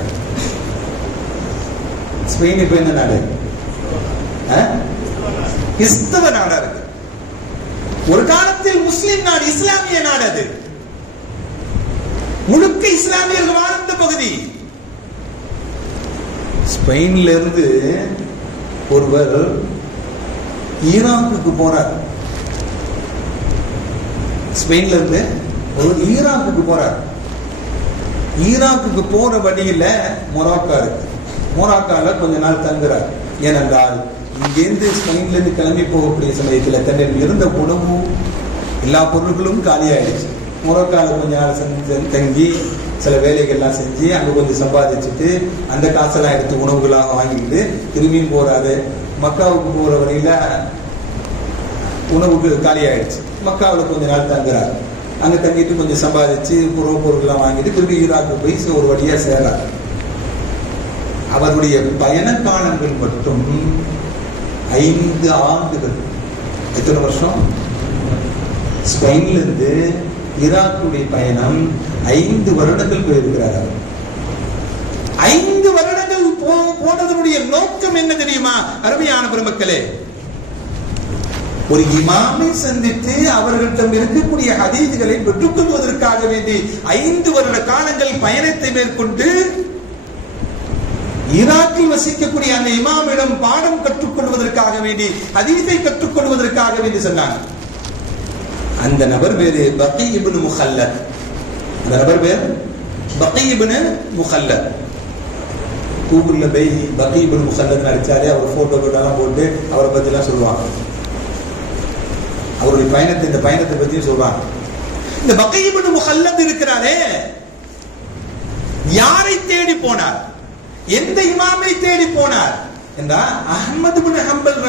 ஸ்பெயின் இப்ப என்ன நாடு? கிறிஸ்தவ நாடா இருக்கு. ஒரு காலத்தில் முஸ்லிம் நாடு, இஸ்லாமிய நாடு. அது முழுக்க இஸ்லாமியர்கள் வாழ்ந்த பகுதி. ஸ்பெயின்ல இருந்து ஒருவர் ஈராக்குக்கு போறார். ஸ்பெயின்ல இருந்து ஒரு ஈராக்குக்கு போறார். ஈராக்குக்கு போற வழியில மொராக்கா இருக்கு. மொராக்கால கொஞ்ச நாள் தங்குறார். ஏனென்றால் இங்கிருந்து ஸ்பெயின்ல இருந்து கிளம்பி போகக்கூடிய சமயத்தில் தன்னில் இருந்த உணவு எல்லா பொருட்களும் காலியாயிடுச்சு. மொராக்கால கொஞ்ச நாள் தங்கி சில வேலைகள்லாம் செஞ்சு அங்க கொஞ்சம் சம்பாதிச்சுட்டு அந்த காசெல்லாம் எடுத்து உணவுகளாக வாங்கிட்டு திரும்பியும் போறாரு. மக்காவுக்கு போற வரையில உணவுக்கு காலி ஆயிடுச்சு. மக்காவில் கொஞ்ச நாள் தங்குறாரு. அங்க தங்கிட்டு கொஞ்சம் சம்பாதிச்சு பொருட்கள்லாம் வாங்கிட்டு திரும்பி ஈராக்கு போய் ஒரு வழியா சேர்றாரு. அவருடைய பயண காலங்கள் மட்டும் 5 ஆண்டுகள். எத்தனை வருஷம்? ஸ்பெயின்ல இருந்து ஈராக்குடைய பயணம் 5 வருடங்கள் போயிருக்கிறார். 5 வருடங்கள் போனதனுடைய நோக்கம் என்ன தெரியுமா அருமையான பெருமக்களே? ஒரு இமாமை சந்தித்து அவர்களிடம் இருக்கக்கூடிய ஹதீஸ்களை பெற்றுக் கொள்வதற்காக வேண்டி 5 வருட காலங்கள் பயணத்தை மேற்கொண்டு ஈராக்கில் வசிக்கக்கூடிய அந்த இமாமிடம் பாடம் கற்றுக்கொள்வதற்காக வேண்டி ஹதீஸை கற்றுக்கொள்வதற்காக வேண்டி சொன்னாங்க. அந்த நபர் பேரு பகீ இப்னு முஹல்லத். அந்த நபர் பேர் பகீ இப்னு முஹல்லத். கூகுள்ல போய் பகீ இப்னு முஹல்லத் அடிச்சாலே அவர் போட்டோ போட்டு அவரை பத்தி எல்லாம் சொல்லுவாங்க. அவருடைய பயணத்தை, இந்த பயணத்தை பத்தி சொல்றாங்க. இந்த பகீ இப்னு முஹல்லத் இருக்கிறாரே, யாரை தேடி போனார்? எந்த இமாமை தேடி போனார் என்றால் அஹ்மது பின் ஹம்பல்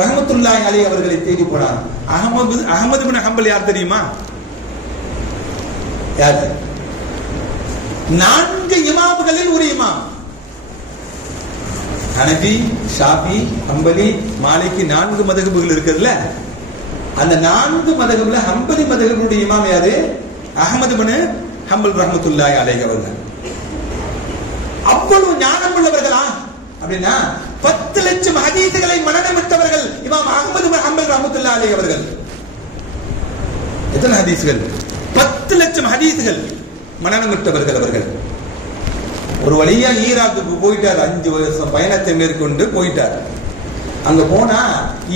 ரஹ்மத்துல்லாஹி அலைஹி அவர்களை தேடி போனார். அஹ்மது பின் ஹம்பல் யார் தெரியுமா? யார்? 4 இமாம்களில் ஒரு இமாம். ஹனஃபி, ஷாஃபி, ஹம்பலி, மாலிகி 4 மதஹபுகள் இருக்குதுல்ல. அந்த 4 மதஹபுல ஹம்பலி மதஹபுடைய இமாம் யாரு? அஹ்மது பின் ஹம்பல் ரஹ்மத்துல்லாஹி அலைஹி அவர்கள். அவ்வளவு ஞானம் உள்ளவர்களா அப்படின்னா 10 லட்சம் ஹதீஸ்களை மனனமிட்டவர்கள் இமாம் அஹ்மது பின் ஹம்பல் ரஹ்மத்துல்லாஹி அலைஹி அவர்கள். எத்தனை ஹதீஸ்கள்? 10 லட்சம் ஹதீஸ்கள் மனனமிட்டவர்கள் அவர்கள். ஒரு வழியா ஈராக்குக்கு போயிட்டார். 5 வருஷம் பயணத்தை மேற்கொண்டு போயிட்டார். அங்க போனா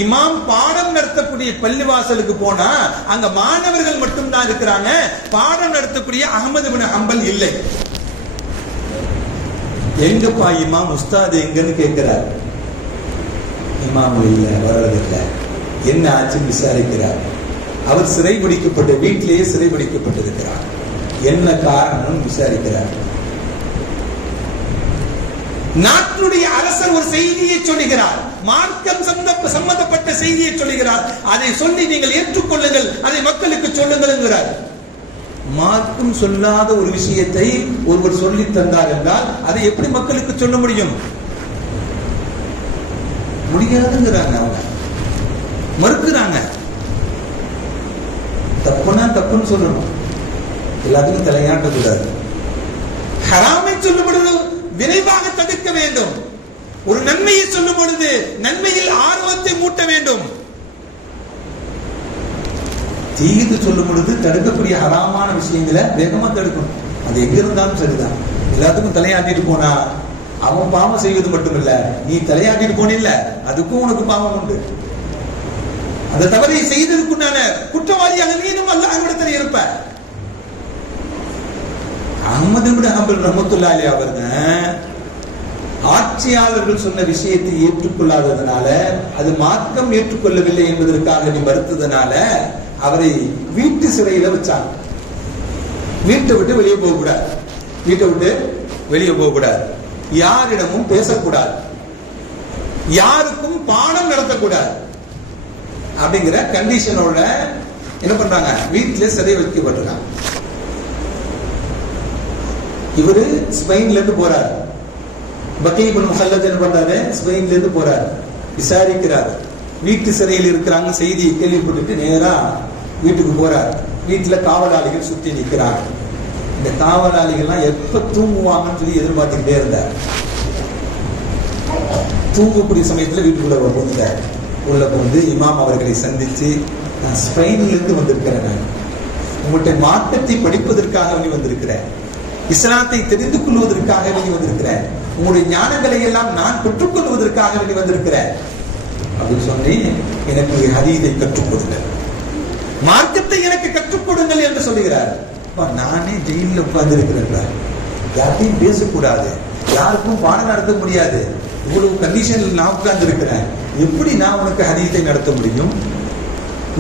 இமாம் பாடம் நடத்தக்கூடிய பள்ளிவாசலுக்கு போனா அங்க மாணவர்கள் மட்டும்தான் இருக்கிறாங்க. பாடம் நடத்தக்கூடிய அஹ்மது பின் ஹம்பல் இல்லை. எங்கப்பா இமாம், உஸ்தாத் எங்கன்னு கேட்கிறார். இமாம் இல்ல, வர்றதில்லை. என்ன ஆச்சுன்னு விசாரிக்கிறார். அவர் சிறைபிடிக்கப்பட்ட வீட்டிலேயே சிறைபிடிக்கப்பட்டிருக்கிறார். என்ன காரணம் விசாரிக்கிறார். நாட்டுடைய அரசர் ஒரு செய்தியை சொல்லுகிறார், மார்க்கம் சம்பந்தப்பட்ட செய்தியை சொல்லுகிறார். அதை சொல்லி நீங்கள் ஏற்றுக்கொள்ளுங்கள், அதை மக்களுக்கு சொல்லுங்கள் என்கிறார். மார்க்கம் சொல்லாத ஒரு விஷயத்தை ஒருவர் சொல்லி தந்தார் என்றால் அதை எப்படி மக்களுக்கு சொல்ல முடியும்? முடியாதுங்கிறாங்க. அவங்க மறுக்கிறாங்க. தப்புனா தப்புன்னு சொல்லணும், எல்லாத்துக்கும் தலையாட்ட கூடாது. ஹராமை சொல்லும் பொழுது விரைவாக தடுக்க வேண்டும். ஒரு நன்மையை சொல்லும் பொழுது நன்மையில் ஆர்வத்தை மூட்ட வேண்டும். தீங்கு சொல்லும் பொழுது தடுக்கக்கூடிய ஹராமான விஷயங்களை வேகமா தடுக்கணும். அது எங்க இருந்தாலும் சரிதான். எல்லாத்துக்கும் தலையாட்டிட்டு போனா அவன் பாவம் செய்வது மட்டுமில்ல, நீ தலையாட்டிட்டு போனில்ல அதுக்கும் உனக்கு பாவம் உண்டு. அந்த தவறை செய்ததுக்குண்டான குற்றவாளியாக நீனும் அல்லாஹ்விடத்தில் இருப்ப. அஹ்மது பின் ஹம்பல் ரஹ்மத்துல்லாஹி அலைஹி அவர்கள் ஆட்சியாளர்கள் சொன்ன விஷயத்தை ஏற்றுக்கொள்ளாததனால, அது மார்க்கம் ஏற்றுக்கொள்ளவில்லை என்பதற்காக நீ மறுத்ததனால அவரை வீட்டு சிறையில வச்சாங்க. வீட்டை விட்டு வெளியே போக கூடாது. வீட்டை விட்டு வெளியே போக கூடாது. யாரிடமும் பேசக்கூடாது. யாருக்கும் பாடம் நடத்தக்கூடாது. அப்படிங்கிற கண்டிஷனோட என்ன பண்றாங்க? வீட்டிலே சிறை வைக்கப்பட்டிருக்காங்க. இவரு ஸ்பெயின்ல இருந்து போறாரு. பகீ இப்னு முஹல்லத் என்ன பண்றாரு? ஸ்பெயின்ல இருந்து போறாரு. விசாரிக்கிறார். வீட்டு சிறையில் இருக்கிறாங்க செய்தியை கேள்விப்பட்டு நேரா வீட்டுக்கு போறார். வீட்டுல காவலாளிகள் சுற்றி நிற்கிறாங்க. இந்த காவலாளிகள்லாம் எப்ப தூங்குவாங்கன்னு சொல்லி எதிர்பார்த்துக்கிட்டே இருந்தார். தூங்கக்கூடிய சமயத்துல வீட்டுக்குள்ள வந்துட்டார். உள்ள வந்து இமாம் அவர்களை சந்திச்சு, நான் ஸ்பெயின்ல இருந்து வந்திருக்கிறேன், உங்கள்கிட்ட மார்க்கத்தை படிப்பதற்காக வந்திருக்கிறேன், இஸ்லாத்தை தெரிந்து கொள்வதற்காக வேண்டி வந்திருக்கிறேன், உங்களுடைய ஞானங்களை எல்லாம் நான் பெற்றுக்கொள்வதற்காக வேண்டி வந்திருக்கிறேன் அப்படின்னு சொல்லி எனக்கு ஹதீஸை கற்றுக் கொடுங்கள், மார்க்கத்தை எனக்கு கற்றுக் கொடுங்கள் என்று சொல்லுகிறார். நானே ஜெயிலில் உட்கார்ந்து இருக்கிறேன், யார்ட்டையும் பேசக்கூடாது, யாருக்கும் பாடம் நடத்த முடியாது, இவ்வளவு கண்டிஷனில் நான் உட்கார்ந்து இருக்கிறேன், எப்படி நான் உனக்கு ஹதீஸை நடத்த முடியும்,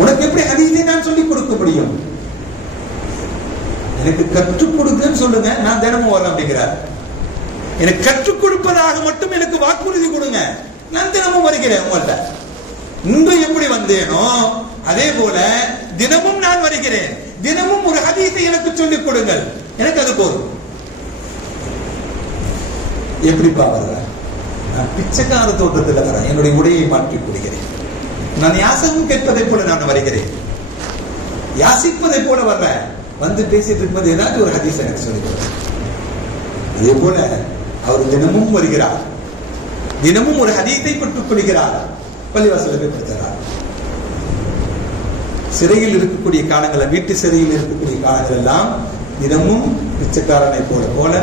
உனக்கு எப்படி ஹதீஸை நான் சொல்லிக் கொடுக்க முடியும், எனக்கு கற்றுக் கொடுங்கன்னு சொல்லுங்க, நான் தினமும் வரேன் அப்படிங்கிறார். எனக்கு கற்றுக் கொடுப்பதாக மட்டும் எனக்கு வாக்குறுதி கொடுங்க, நான் தினமும் வருகிறேன் உங்கள்ட்ட. இன்று எப்படி வந்தேனோ அதே போல தினமும் நான் வருகிறேன், தினமும் ஒரு ஹதீஸை எனக்கு சொல்லிக் கொடுங்கள், எனக்கு அது போதும். எப்படிப்பா வருவேன்? நான் பிச்சைக்கார தோட்டத்தில் வரேன், என்னுடைய உடையை மாற்றிக் கொள்கிறேன், நான் யாசகம் கேட்பதை போல நான் வருகிறேன், யாசிப்பதை போல வர்றேன், வந்து பேசிட்டு இருக்கும்போது ஏதாவது ஒரு ஹதீஸ் எனக்கு சொல்லிக் கொடுங்க. அதே போல அவர் தினமும் வருகிறார், தினமும் ஒரு ஹதீஸை பெற்றுக் கொள்கிறார், பள்ளிவாசலுக்கு படுத்துகிறார். சிறையில் இருக்கக்கூடிய காலங்கள், வீட்டு சிறையில் இருக்கக்கூடிய காலங்கள் எல்லாம் தினமும் பிச்சைக்காரனை போல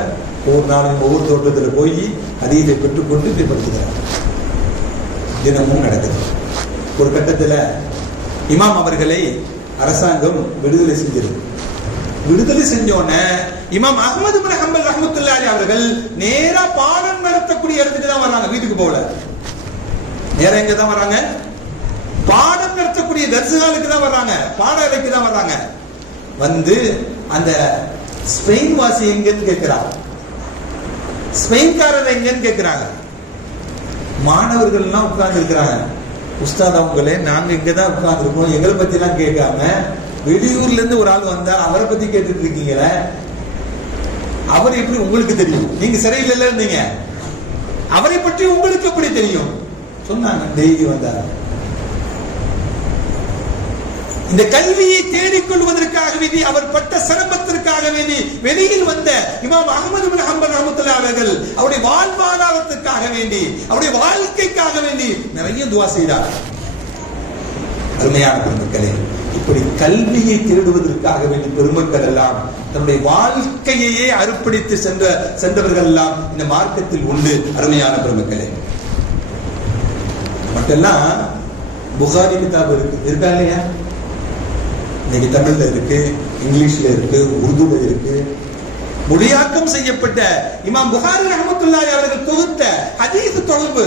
ஒவ்வொரு நாளும் ஒவ்வொரு தோட்டத்தில் போய் ஹதீஸை பெற்றுக்கொண்டு படுத்துகிறார். தினமும் நடக்குது. ஒரு கட்டத்தில் இமாம் அவர்களை அரசாங்கம் விடுதலை செஞ்சிருக்கு. விடுதலை செஞ்சோன்னு இமாம் அஹ்மது பின் ஹம்பல் ரஹ்மத்துல்லாஹி அவர்கள் நேரா பாடம் நடத்தக்கூடிய இடத்துக்கு தான் வர்றாங்க, வீட்டுக்கு போகல. நேரா எங்க தான் வர்றாங்க? பாடம் நடத்தக்கூடிய தர்சுகாலுக்கு தான் வர்றாங்க, பாட அறைக்கு தான் வர்றாங்க. வந்து அந்த ஸ்பெயின் வாசி எங்கன்னு கேட்கிறாங்க, ஸ்பெயின்காரர் எங்கன்னு கேட்கிறாங்க. மாணவர்கள் எல்லாம் உட்கார்ந்து இருக்கிறாங்க. உஸ்தாத் அவங்களே, நாங்க இங்கதான் உட்கார்ந்து இருக்கோம், எங்களை பத்தி எல்லாம் கேட்காம வெளியூர்ல இருந்து ஒரு ஆள் வந்தா அவரை பத்தி கேட்டுட்டு இருக்கீங்களே, அவர் எப்படி உங்களுக்கு தெரியும்? நீங்க சிறையில் இருந்தீங்க, அவரை பற்றி உங்களுக்கு எப்படி தெரியும் சொன்னாங்க. டெய்லி வந்தாங்க. இந்த கல்வியை தேடிக்கொள்வதற்காக வேண்டி, அவர் பட்ட சிரமத்திற்காக வேண்டி வெளியில் வந்த இமாம் அஹ்மது பின் ஹம்பல் ரஹ்மத்துல்லாஹி அவர்கள் அவருடைய வாழ்வாதாரத்திற்காக வேண்டி, அவருடைய வாழ்க்கைக்காக வேண்டி நிறைய துஆ செய்தார். அருமையான பெருமக்களே, இப்படி கல்வியை தேடுவதற்காக வேண்டி பெருமக்கள் எல்லாம் தன்னுடைய வாழ்க்கையே அர்ப்பணித்து சென்றவர்கள் எல்லாம் இந்த மார்க்கத்தில் உண்டு. அருமையான பெருமக்களே, மட்டும்லாம் புகாரி கிதாப் இருக்கா இல்லையா? இன்னைக்கு தமிழ்ல இருக்கு, இங்கிலீஷ்ல இருக்கு, உருதுல இருக்கு. மொழியாக்கம் செய்யப்பட்ட இமாம் புகாரி ரஹ்மத்துல்லாஹி அவர்கள் தொகுத்த ஹதீஸ் தொகுப்பு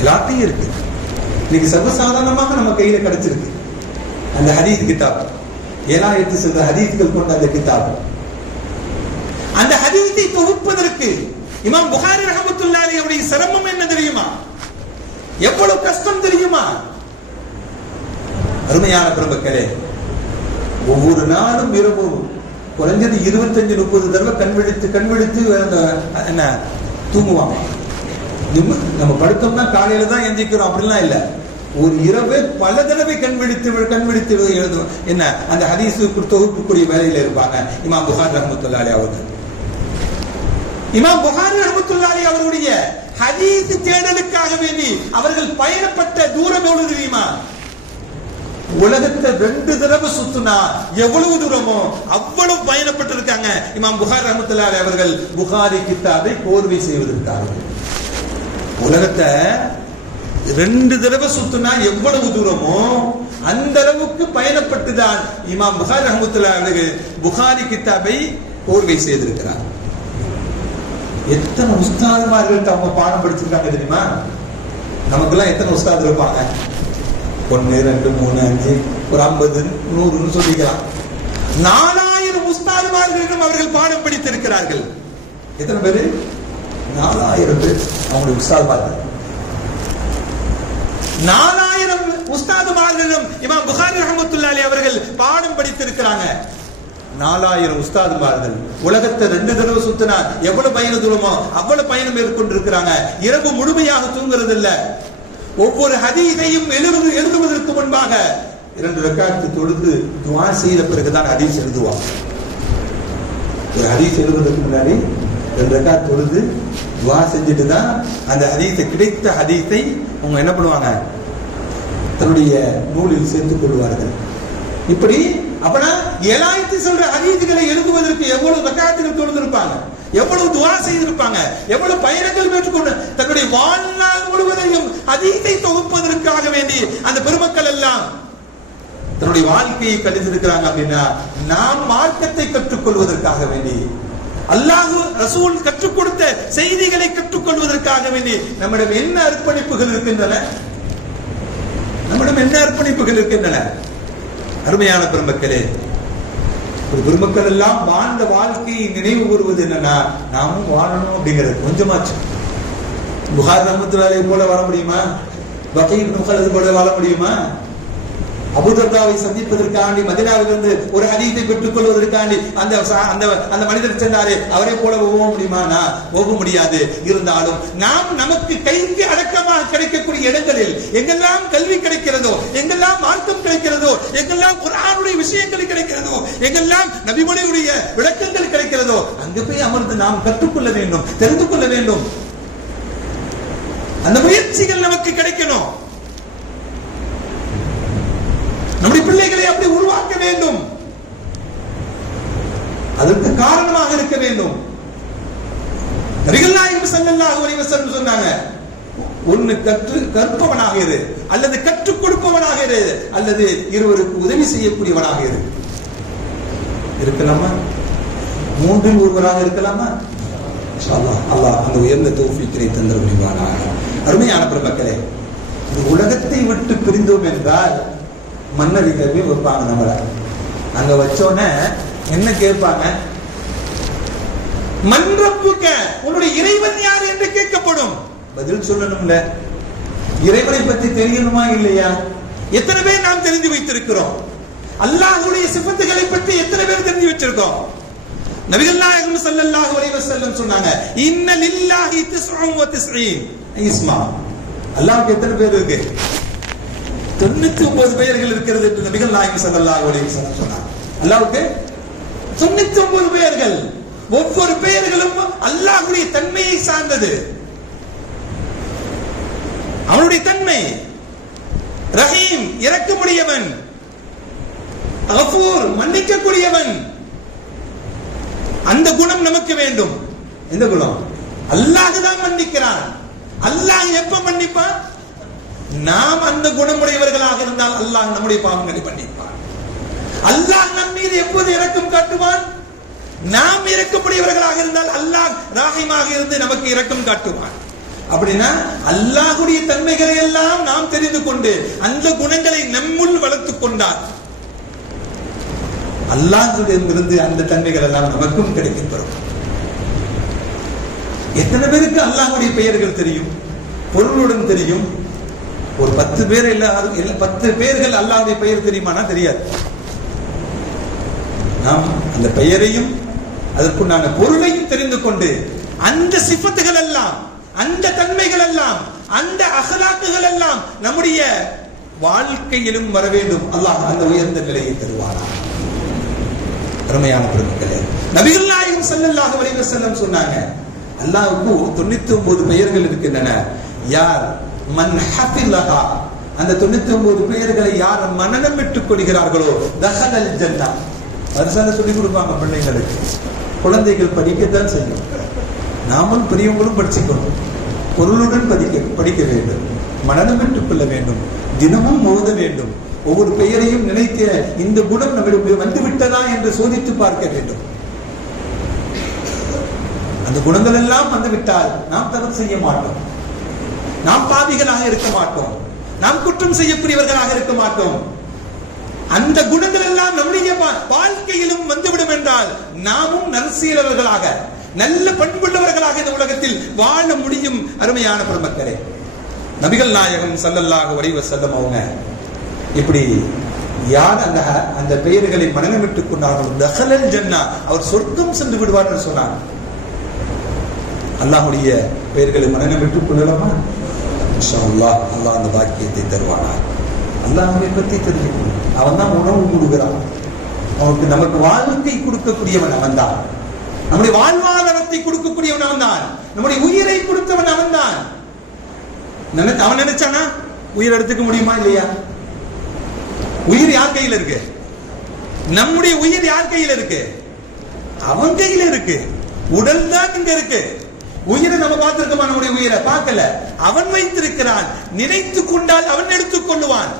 எல்லாத்தையும் இருக்கு. இன்னைக்கு சர்வசாதாரணமாக நம்ம கையில கிடைச்சிருக்கு அந்த ஹதீஸ் கிதாப். 7000 சில ஹதீஸ்கள் கொண்ட அந்த கிதாப். அந்த ஹதீஸை தொகுப்பதற்கு இமாம் புகாரி ரஹ்மத்துல்லாஹி அவருடைய சிரமம் என்ன தெரியுமா? எவ்வளவு கஷ்டம் தெரியுமா? அருமையான பெருமக்களே, ஒவ்வொரு நாளும் இரவு குறைஞ்சது 25-30 தடவை கண்விழித்து என்ன தூங்குவாங்க. நம்ம படுத்தோம்னா காலையில தான் எந்திக்கிறோம் அப்படிலாம் இல்ல, ஒரு இரவு பல தடவை கண்விழித்து எழுதுவோம். என்ன அந்த ஹதீஸ் தொகுப்புக்குரிய வேலையில இருப்பாங்க இமாம் புகாரி ரஹ்மத்துல்லாஹி அவர்கள். இமாம் புகாரி ரஹ்மத்துல்லாஹி அவருடைய ஹதீஸ் தேடலுக்காக வேண்டி அவர்கள் பயணப்பட்ட தூரம் எவ்வளவு தெரியுமா? உலகத்தை 2 தடவை சுத்தினா எவ்வளவு தூரமோ அவ்வளவு பயணப்பட்டு இருக்காங்க இமாம் புகாரி ரஹ்மத்துல்லாஹி அவர்கள் புகாரி கிதாபை கோர்வை செய்வதற்காக. உலகத்தை 2 தடவை சுத்தினா எவ்வளவு தூரமோ அந்த அளவுக்கு பயணப்பட்டுதான் இமாம் புகாரி ரஹ்மத்துல்லாஹி அவர்கள் புகாரி கிதாபை கோர்வை செய்திருக்கிறார். எத்தனை உஸ்தாதுமார்கள் அவங்க பாடம் படிச்சிருக்காங்க தெரியுமா? நமக்கெல்லாம் எத்தனை உஸ்தாது இருப்பாங்க? 1 2 3 5 ஒரு 50 100 சொல்லிக்கலாம். 4000 உஸ்தாதுமார்களிடம் அவர்கள் பாடம் படித்திருக்கிறார்கள். எத்தனை பேரு? 4000 பேர் அவங்களுடைய உஸ்தாதுமார்கள். 4000 உஸ்தாதுமார்களிடம் இமாம் புகாரி ரஹ்மத்துல்லாஹி அவர்கள் பாடம் படித்திருக்கிறாங்க. 4000 உஸ்தாதுமார்கள் உலகத்தை 2 தடவை சுத்தினா எவ்வளவு பயண தூரமோ அவ்வளவு பயணம் மேற்கொண்டிருக்கிறாங்க. இரவு முழுமையாக தூங்குறது இல்ல. ஒவ்வொரு ஹதீஸையும் எழுதுவதற்கு முன்பாக 2 ரக்காத் தொழுது துஆ செய்த பிறகுதான் ஹதீஸ் எழுதுவாங்க. ஒரு ஹதீஸ் எழுதுவதற்கு முன்னாடி 2 ரக்காத் தொழுது துஆ செஞ்சுட்டு தான் அந்த ஹதீஸை, கிடைத்த ஹதீஸை அவங்க என்ன பண்ணுவாங்க? தன்னுடைய நூலில் சேர்த்துக் கொள்வார்கள். இப்படி அப்பனா 7000 மாற்றி சொல்ற ஹதீஸ்களை எழுதுவதற்கு எவ்வளவு ரக்காத்துகள் தொழுதிருப்பாங்க, எவ்வளவு துஆ செய்திருப்பாங்க, எவ்வளவு பயணங்கள் மேற்கொண்டு தன்னுடைய வாழ்நாள் முழுவதையும் ஹதீஸை தொகுப்பதற்காக வேண்டி அந்த பெருமக்கள் எல்லாம் தன்னுடைய வாழ்க்கையை கழித்திருக்கிறாங்க. அப்படின்னா நாம் மார்க்கத்தை கற்றுக்கொள்வதற்காக வேண்டி, அல்லாஹ் ரசூல் கற்றுக் கொடுத்த செய்திகளை கற்றுக்கொள்வதற்காக வேண்டி நம்மிடம் என்ன அர்ப்பணிப்புகள் இருக்கின்றன? நம்மிடம் என்ன அர்ப்பணிப்புகள் இருக்கின்றன? அருமையான பெருமக்களே, பெருமக்கள் எல்லாம் வாழ்ந்த வாழ்க்கையை நினைவு கூறுவது என்னன்னா, நாமும் வாழணும் அப்படிங்கிறது. கொஞ்சமாச்சு புகார் ரஹ்மத்துல்லாஹி போல வாழ முடியுமா? வகீ இப்னு ஹலத் போல வாழ முடியுமா? அபூதர்தாவை சந்திப்பதற்காண்டி மதீனாவிலிருந்து ஒரு ஹதீஸை பெற்றுக் கொள்வதற்காண்டி அந்த மனிதர் சென்றாரே, அவரை போல போக முடியுமா? போக முடியாது. இருந்தாலும் நாம் நமக்கு கைக்கு அடக்கமாக கிடைக்கக்கூடிய இடங்களில் எங்கெல்லாம் கல்வி கிடைக்கிறதோ, எங்கெல்லாம் மார்க்கம் கிடைக்கிறதோ, எங்கெல்லாம் குர்ஆனுடைய விஷயங்கள் கிடைக்கிறதோ, எங்கெல்லாம் நபிமொழியுடைய விளக்கங்கள் கிடைக்கிறதோ, அங்க போய் அமர்ந்து நாம் கற்றுக்கொள்ள வேண்டும், தெரிந்து கொள்ள வேண்டும். அந்த முயற்சிகள் நமக்கு கிடைக்கணும். நம்முடைய பிள்ளைகளை அப்படி உருவாக்க வேண்டும். அதற்கு காரணமாக இருக்க வேண்டும். நபிகள் நாயகம் ஸல்லல்லாஹு அலைஹி வஸல்லம் சொன்னாங்க, ஒன்னு கற்பவனாக இரு, அல்லது கற்றுக் கொடுப்பவனாக இரு, அல்லது இருவருக்கு உதவி செய்யக்கூடியவனாக இரு. இருக்கலாமா? மூன்றில் ஒருவராக இருக்கலாமா? இன்ஷா அல்லாஹ் அல்லாஹ் அந்த உயர்ந்த தௌஃபீக்கை தந்தர் புரிவானாக. அருமையான பெருமக்களே, இந்த உலகத்தை விட்டு பிரிந்தோம் என்றால் மன்னரிகவே வைப்பாங்க. நம்மள அங்க வச்சோன்னே என்ன கேட்பாங்க? மன்றப்புக்க, உன்னுடைய இறைவன் யார் என்று கேட்கப்படும். பதில் சொல்லணும்ல. இறைவனை பற்றி தெரியணுமா இல்லையா? எத்தனை பேர் நாம் தெரிந்து வைத்திருக்கிறோம்? அல்லாஹ்வுடைய சிஃபத்துகளை பற்றி எத்தனை பேர் தெரிந்து வச்சிருக்கோம்? நபிகள் நாயகம் ஸல்லல்லாஹு அலைஹி வஸல்லம் சொன்னாங்க, இன்ன லில்லாஹி 99 இஸ்மா. அல்லாஹ்வுக்கு எத்தனை பேர் இருக்கு? 99 பெயர்கள் இருக்கிறது என்று நபிகள் நாயகம் ஸல்லல்லாஹு அலைஹி வஸல்லம் சொன்னார். அல்லாஹ்வுக்கு 99 பெயர்கள். ஒவ்வொரு பெயர்களும் அல்லாஹ்வுடைய தன்மையை சார்ந்தது. அவனுடைய தன்மை ரஹீம், இரக்கமுடையவன், கஃபூர், மன்னிக்கக்கூடியவன். அந்த குணம் நமக்கு வேண்டும். எந்த குணம்? அல்லாஹ் தான் மன்னிக்கிறான். அல்லாஹ் எப்ப மன்னிப்பான்? நாம் அந்த குணமுடையவர்களாக இருந்தால் அல்லாஹ் நம்முடைய பாவங்களை மன்னிப்பான். அல்லாஹ் நம் மீது எப்போது இரக்கம் காட்டுவான்? நாம் இரக்கமுடையவர்களாக இருந்தால் அல்லாஹ் ராஹிமாக இருந்து நமக்கு இரக்கம் காட்டுவான். அப்படின்னா அல்லாஹ்வுடைய தன்மைகளை எல்லாம் நாம் தெரிந்து கொண்டு அந்த குணங்களை நம்முள் வளர்த்துக் கொண்டால் அல்லாஹ்விடமிருந்து அந்த தன்மைகள் எல்லாம் நமக்கும் கிடைக்கப் பெறும். எத்தனை பேருக்கு அல்லாஹ்வுடைய பெயர்கள் தெரியும்? பொருளுடன் தெரியும். ஒரு 10 பேர் இல்ல 10 பேர்கள் அல்லாஹ்வுடைய பெயர் தெரியுமானா தெரியாது. நாம் அந்த பெயரையும் அதற்குண்டான பொருளையும் தெரிந்து கொண்டு அந்த சிஃபத்துகள் எல்லாம், அந்த தன்மைகள் எல்லாம், அந்த அகலாக்குகள் எல்லாம் நம்முடைய வாழ்க்கையிலும் வர வேண்டும். அல்லாஹ் அந்த உயர்ந்த நிலையை தருவானா. அருமையான பெருமக்களே, நபிகள் நாயகம் ஸல்லல்லாஹு அலைஹி வஸல்லம் சொன்னாங்க, அல்லாஹ்வுக்கு 99 பெயர்கள் இருக்கின்றன. யார் மன் ஹஃபிலஹா, அந்த 99 பெயர்களை யார் மனனம் விட்டுக் கொள்கிறார்களோ தஹலல் ஜன்னah. அரசாங்க சொல்லி கொடுப்பாங்க பிள்ளைங்களுக்கு. குழந்தைகள் படிக்கத்தான் செய்யும். நாமும் பெரியவங்களும் படிச்சுக்கணும். பொருளுடன் படிக்க வேண்டும், மனனம் விட்டுக் கொள்ள வேண்டும், தினமும் ஓத வேண்டும். ஒவ்வொரு பெயரையும் நினைக்க இந்த குணம் நம்மிடம் வந்து விட்டதா என்று சோதித்து பார்க்க வேண்டும். அந்த குணங்கள் எல்லாம் வந்துவிட்டால் நாம் தவறு செய்ய மாட்டோம், நாம் பாவிகளாக இருக்க மாட்டோம், நாம் குற்றம் செய்யக்கூடியவர்களாக இருக்க மாட்டோம். அந்த குணங்கள் எல்லாம் நம்முடைய வாழ்க்கையிலும் வந்துவிடும் என்றால் நாமும் நற்சீலவர்களாக, நல்ல பண்புள்ளவர்களாக இந்த உலகத்தில் வாழ முடியும். அருமையான பெருமக்களே, நபிகள் நாயகம் ஸல்லல்லாஹு அலைஹி வஸல்லம் அவங்க இப்படி யார் அந்த பெயர்களை மனநமிட்டுக் கொண்டார்கள் தஹலல் ஜன்னah, அவர் சொர்க்கம் சென்று விடுவார் என்று சொன்னார். அல்லாஹ்வுடைய பெயர்களை மனநமிட்டுக் கொள்ளலாமா? இன்ஷா அல்லாஹ் அல்லாஹ் அந்த பாக்கியத்தை தருவானார். அல்லாஹ்வை பற்றி தெரிஞ்சுக்கணும். அவன் தான் உணவு கொடுக்கிறான். அவனுக்கு நமக்கு வாழ்க்கை கொடுக்கக்கூடியவன் அவன் தான். நம்முடைய வாழ்வாதாரத்தை கொடுக்கக்கூடியவன் அவன் தான். நம்முடைய உயிரை கொடுத்தவன் அவன் தான். அவன் நினைச்சானா உயிர் எடுத்துக்க முடியுமா இல்லையா? உயிர் யார் கையில் இருக்கு? நம்முடைய உயிர் யார் கையில இருக்கு? அவன் கையில இருக்கு. உடல் தான் இங்க இருக்கு. உயிரை நம்ம பார்த்திருக்கோமா? நம்முடைய உயிரை பார்க்கல. அவன் வைத்திருக்கிறான். நினைத்து கொண்டால் அவன் எடுத்துக் கொள்ளுவான்.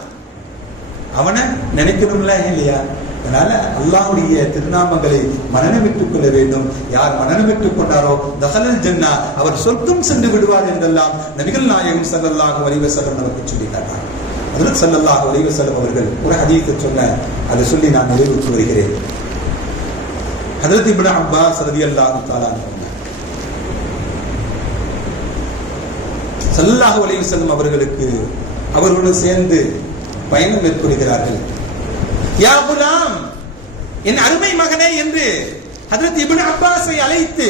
அவனை நினைக்கணும்ல இல்லையா? அதனால அல்லாஹ்வுடைய திருநாமங்களை மனனமிட்டுக் கொள்ள வேண்டும். யார் மனனமிட்டுக் கொண்டாரோ தஹலல் ஜன்னா, அவர் சொர்க்கம் சென்று விடுவார் என்றெல்லாம் நபிகள் நாயகம் ஸல்லல்லாஹு அலைஹி வஸல்லம் நமக்கு சொல்லி காட்டினார். ஹஜ்ரத் ஸல்லல்லாஹு அலைஹி வஸல்லம் அவர்கள் ஒரு ஹதீஸை சொன்ன, அதை சொல்லி நான் நிறைவுற்று வருகிறேன். ஹஜ்ரத் இப்னு அப்பாஸ் ரலியல்லாஹு தஆலா ஸல்லல்லாஹு அலைஹி வஸல்லம் அவர்களுக்கு அவர்களுடன் சேர்ந்து பயணம் மேற்கொள்கிறார்கள். யா குலாம், என் அருமை மகனே என்று ஹஜ்ரத் இப்னு அப்பாஸை அழைத்து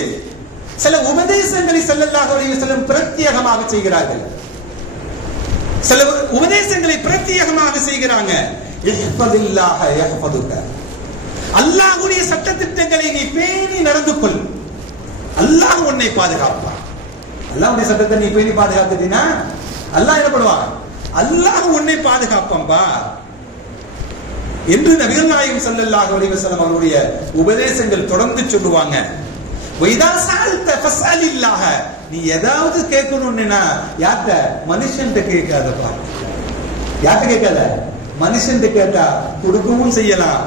சில உபதேசங்களை ஸல்லல்லாஹு அலைஹி வஸல்லம் பிரத்யேகமாக செய்கிறார்கள். சில உபதேசங்களை பிரத்யேகமாக செய்கிறாங்க. இஹ்ஃபதில்லாஹ யஹ்ஃபதுக, அல்லாஹ்வுடைய சட்ட திட்டங்களை நீ பேணி நடந்து கொள், அல்லாஹ் உன்னை பாதுகாப்பான். அல்லாஹ்வுடைய சட்டத்தை நீ பேணி பாதுகாத்துட்டீனா அல்லாஹ் என்ன பண்ணுவான்? அல்லாஹ் உன்னை பாதுகாப்பான்பா என்று நபிகள் நாயகம் ஸல்லல்லாஹு அலைஹி வஸல்லம் அவருடைய உபதேசங்கள் தொடர்ந்து சொல்லுவாங்க. வைதா சஅல்த ஃபஸ்அலில்லாஹ, நீ ஏதாவது கேட்கணும்னா யார்ட்ட? மனுஷன்ட்ட கேட்காதப்பா. யார்ட்ட கேட்காத? மனுஷன்ட்ட கேட்டா கொடுக்கவும் செய்யலாம்,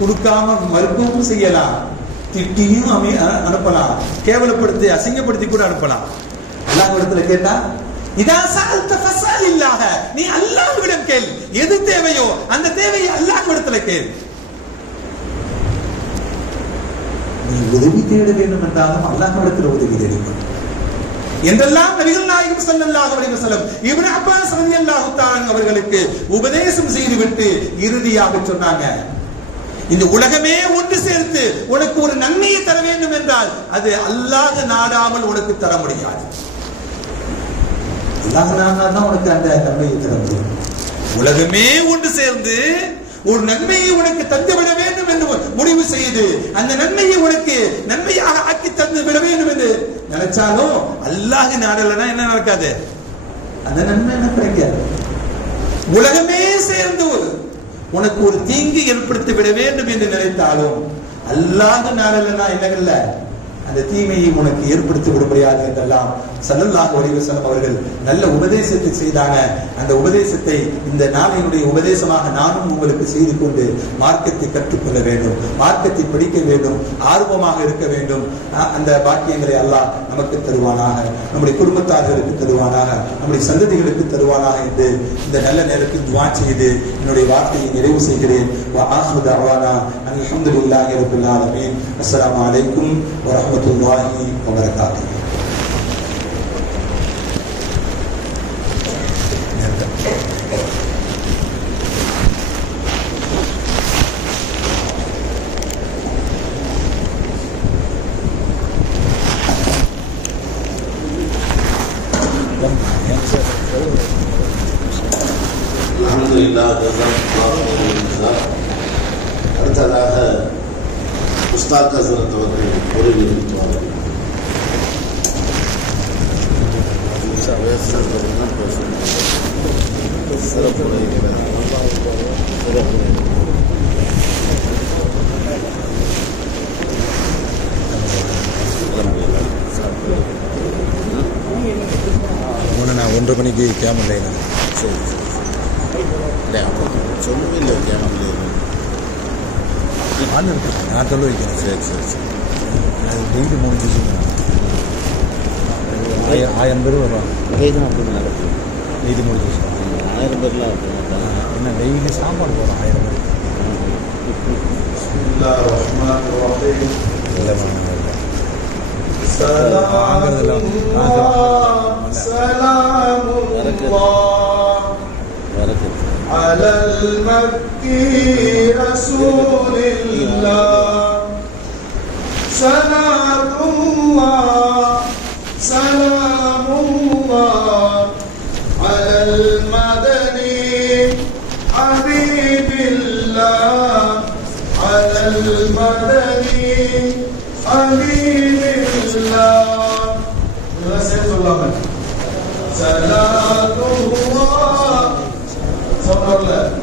கொடுக்காம மறுக்கவும் செய்யலாம், திட்டியும் அனுப்பலாம், கேவலப்படுத்தி அசிங்கப்படுத்தி கூட அனுப்பலாம். அல்லாஹ் இடத்துல கேட்டா இதா சஅல்த ஃபஸ்அலில்லாஹ, நீ அல்லாஹ்விடம் கேள். எது தேவையோ அந்த தேவையை அல்லாஹ்விடத்துல கேள். நீ உதவி தேட வேண்டும் என்றாலும் அல்லாஹ்விடத்துல உதவி தேடிக்கொள் என்றெல்லாம் நபிகள் நாயகம் ஸல்லல்லாஹு அலைஹி வஸல்லம் இப்னு அப்பாஸ் ரலியல்லாஹு தஆலா அவர்களுக்கு உபதேசம் செய்துவிட்டு இறுதியாக சொன்னாங்க, இந்த உலகமே ஒன்று சேர்த்து உனக்கு ஒரு நன்மையை தர வேண்டும் என்றால் அது அல்லாஹ் நாடாமல் உனக்கு தர முடியாது. அல்லாஹ் நாடாதான் உனக்கு அந்த நன்மையை தர முடியும். உலகமே ஒன்று சேர்ந்து ஒரு நன்மையை உனக்கு தந்துவிட வேண்டும் என்று முடிவு செய்து அந்த நன்மையை உனக்கு நன்மையாக ஆக்கி தந்து விட வேண்டும் என்று நினைச்சாலும் அல்லாஹ் நாடலனா என்ன நடக்காது? அந்த நன்மை என்ன கிடைக்காது. உலகமே சேர்ந்து உனக்கு ஒரு தீங்கு ஏற்படுத்தி விட வேண்டும் என்று நினைத்தாலும் அல்லாஹ் நாடலனா என்னங்கல்ல அந்த தீமையை உனக்கு ஏற்படுத்தி விட முடியாது என்றெல்லாம் ஸல்லல்லாஹு அலைஹி வஸல்லம் அவர்கள் நல்ல உபதேசத்தை செய்தாங்க. அந்த உபதேசத்தை இந்த நாளினுடைய உபதேசமாக நானும் உங்களுக்கு செய்து கொண்டு மார்க்கத்தை கற்றுக்கொள்ள வேண்டும், மார்க்கத்தை படிக்க வேண்டும், ஆர்வமாக இருக்க வேண்டும். அந்த பாக்கியங்களை அல்லாஹ் நமக்கு தருவானாக, நம்முடைய குடும்பத்தார்களுக்கு தருவானாக, நம்முடைய சந்ததிகளுக்கு தருவானாக என்று இந்த நல்ல நேரத்தில் துஆ செய்து என்னுடைய வார்த்தையை நிறைவு செய்கிறேன். வ ஆஹிரு தஅவானா அல்ஹம்துலில்லாஹி ரப்பில் ஆலமீன். அஸ்ஸலாமு அலைக்கும் வ ரஹ்மத்துல்லாஹி வ பரகாத்துஹு. அடுத்ததாக உஸ்தாத் ஹஸரத் அவர்கள் உரை நிறுத்துவார்கள். நான் 1:30 மணிக்கு கேமரா சரி இல்லை சொல்லவே இல்லை கேமரா ஆள் இருக்கு, நான் சொல்ல வைக்கிறேன். சரி சரி சரி அது டெய்லி 3 ஜூஸ் 1000 பேர் வருவாங்க. தான் அப்படி நடக்கும். டெய்லி 3 ஜூஸ் 1000 பேர்லாம் என்ன டெய்லி சாப்பாடு போகிறோம் 1000 பேர். على المكي رسول الله صلاة الله سلام الله على المدني حبيب الله على المدني حبيب الله صلاة الله صلى الله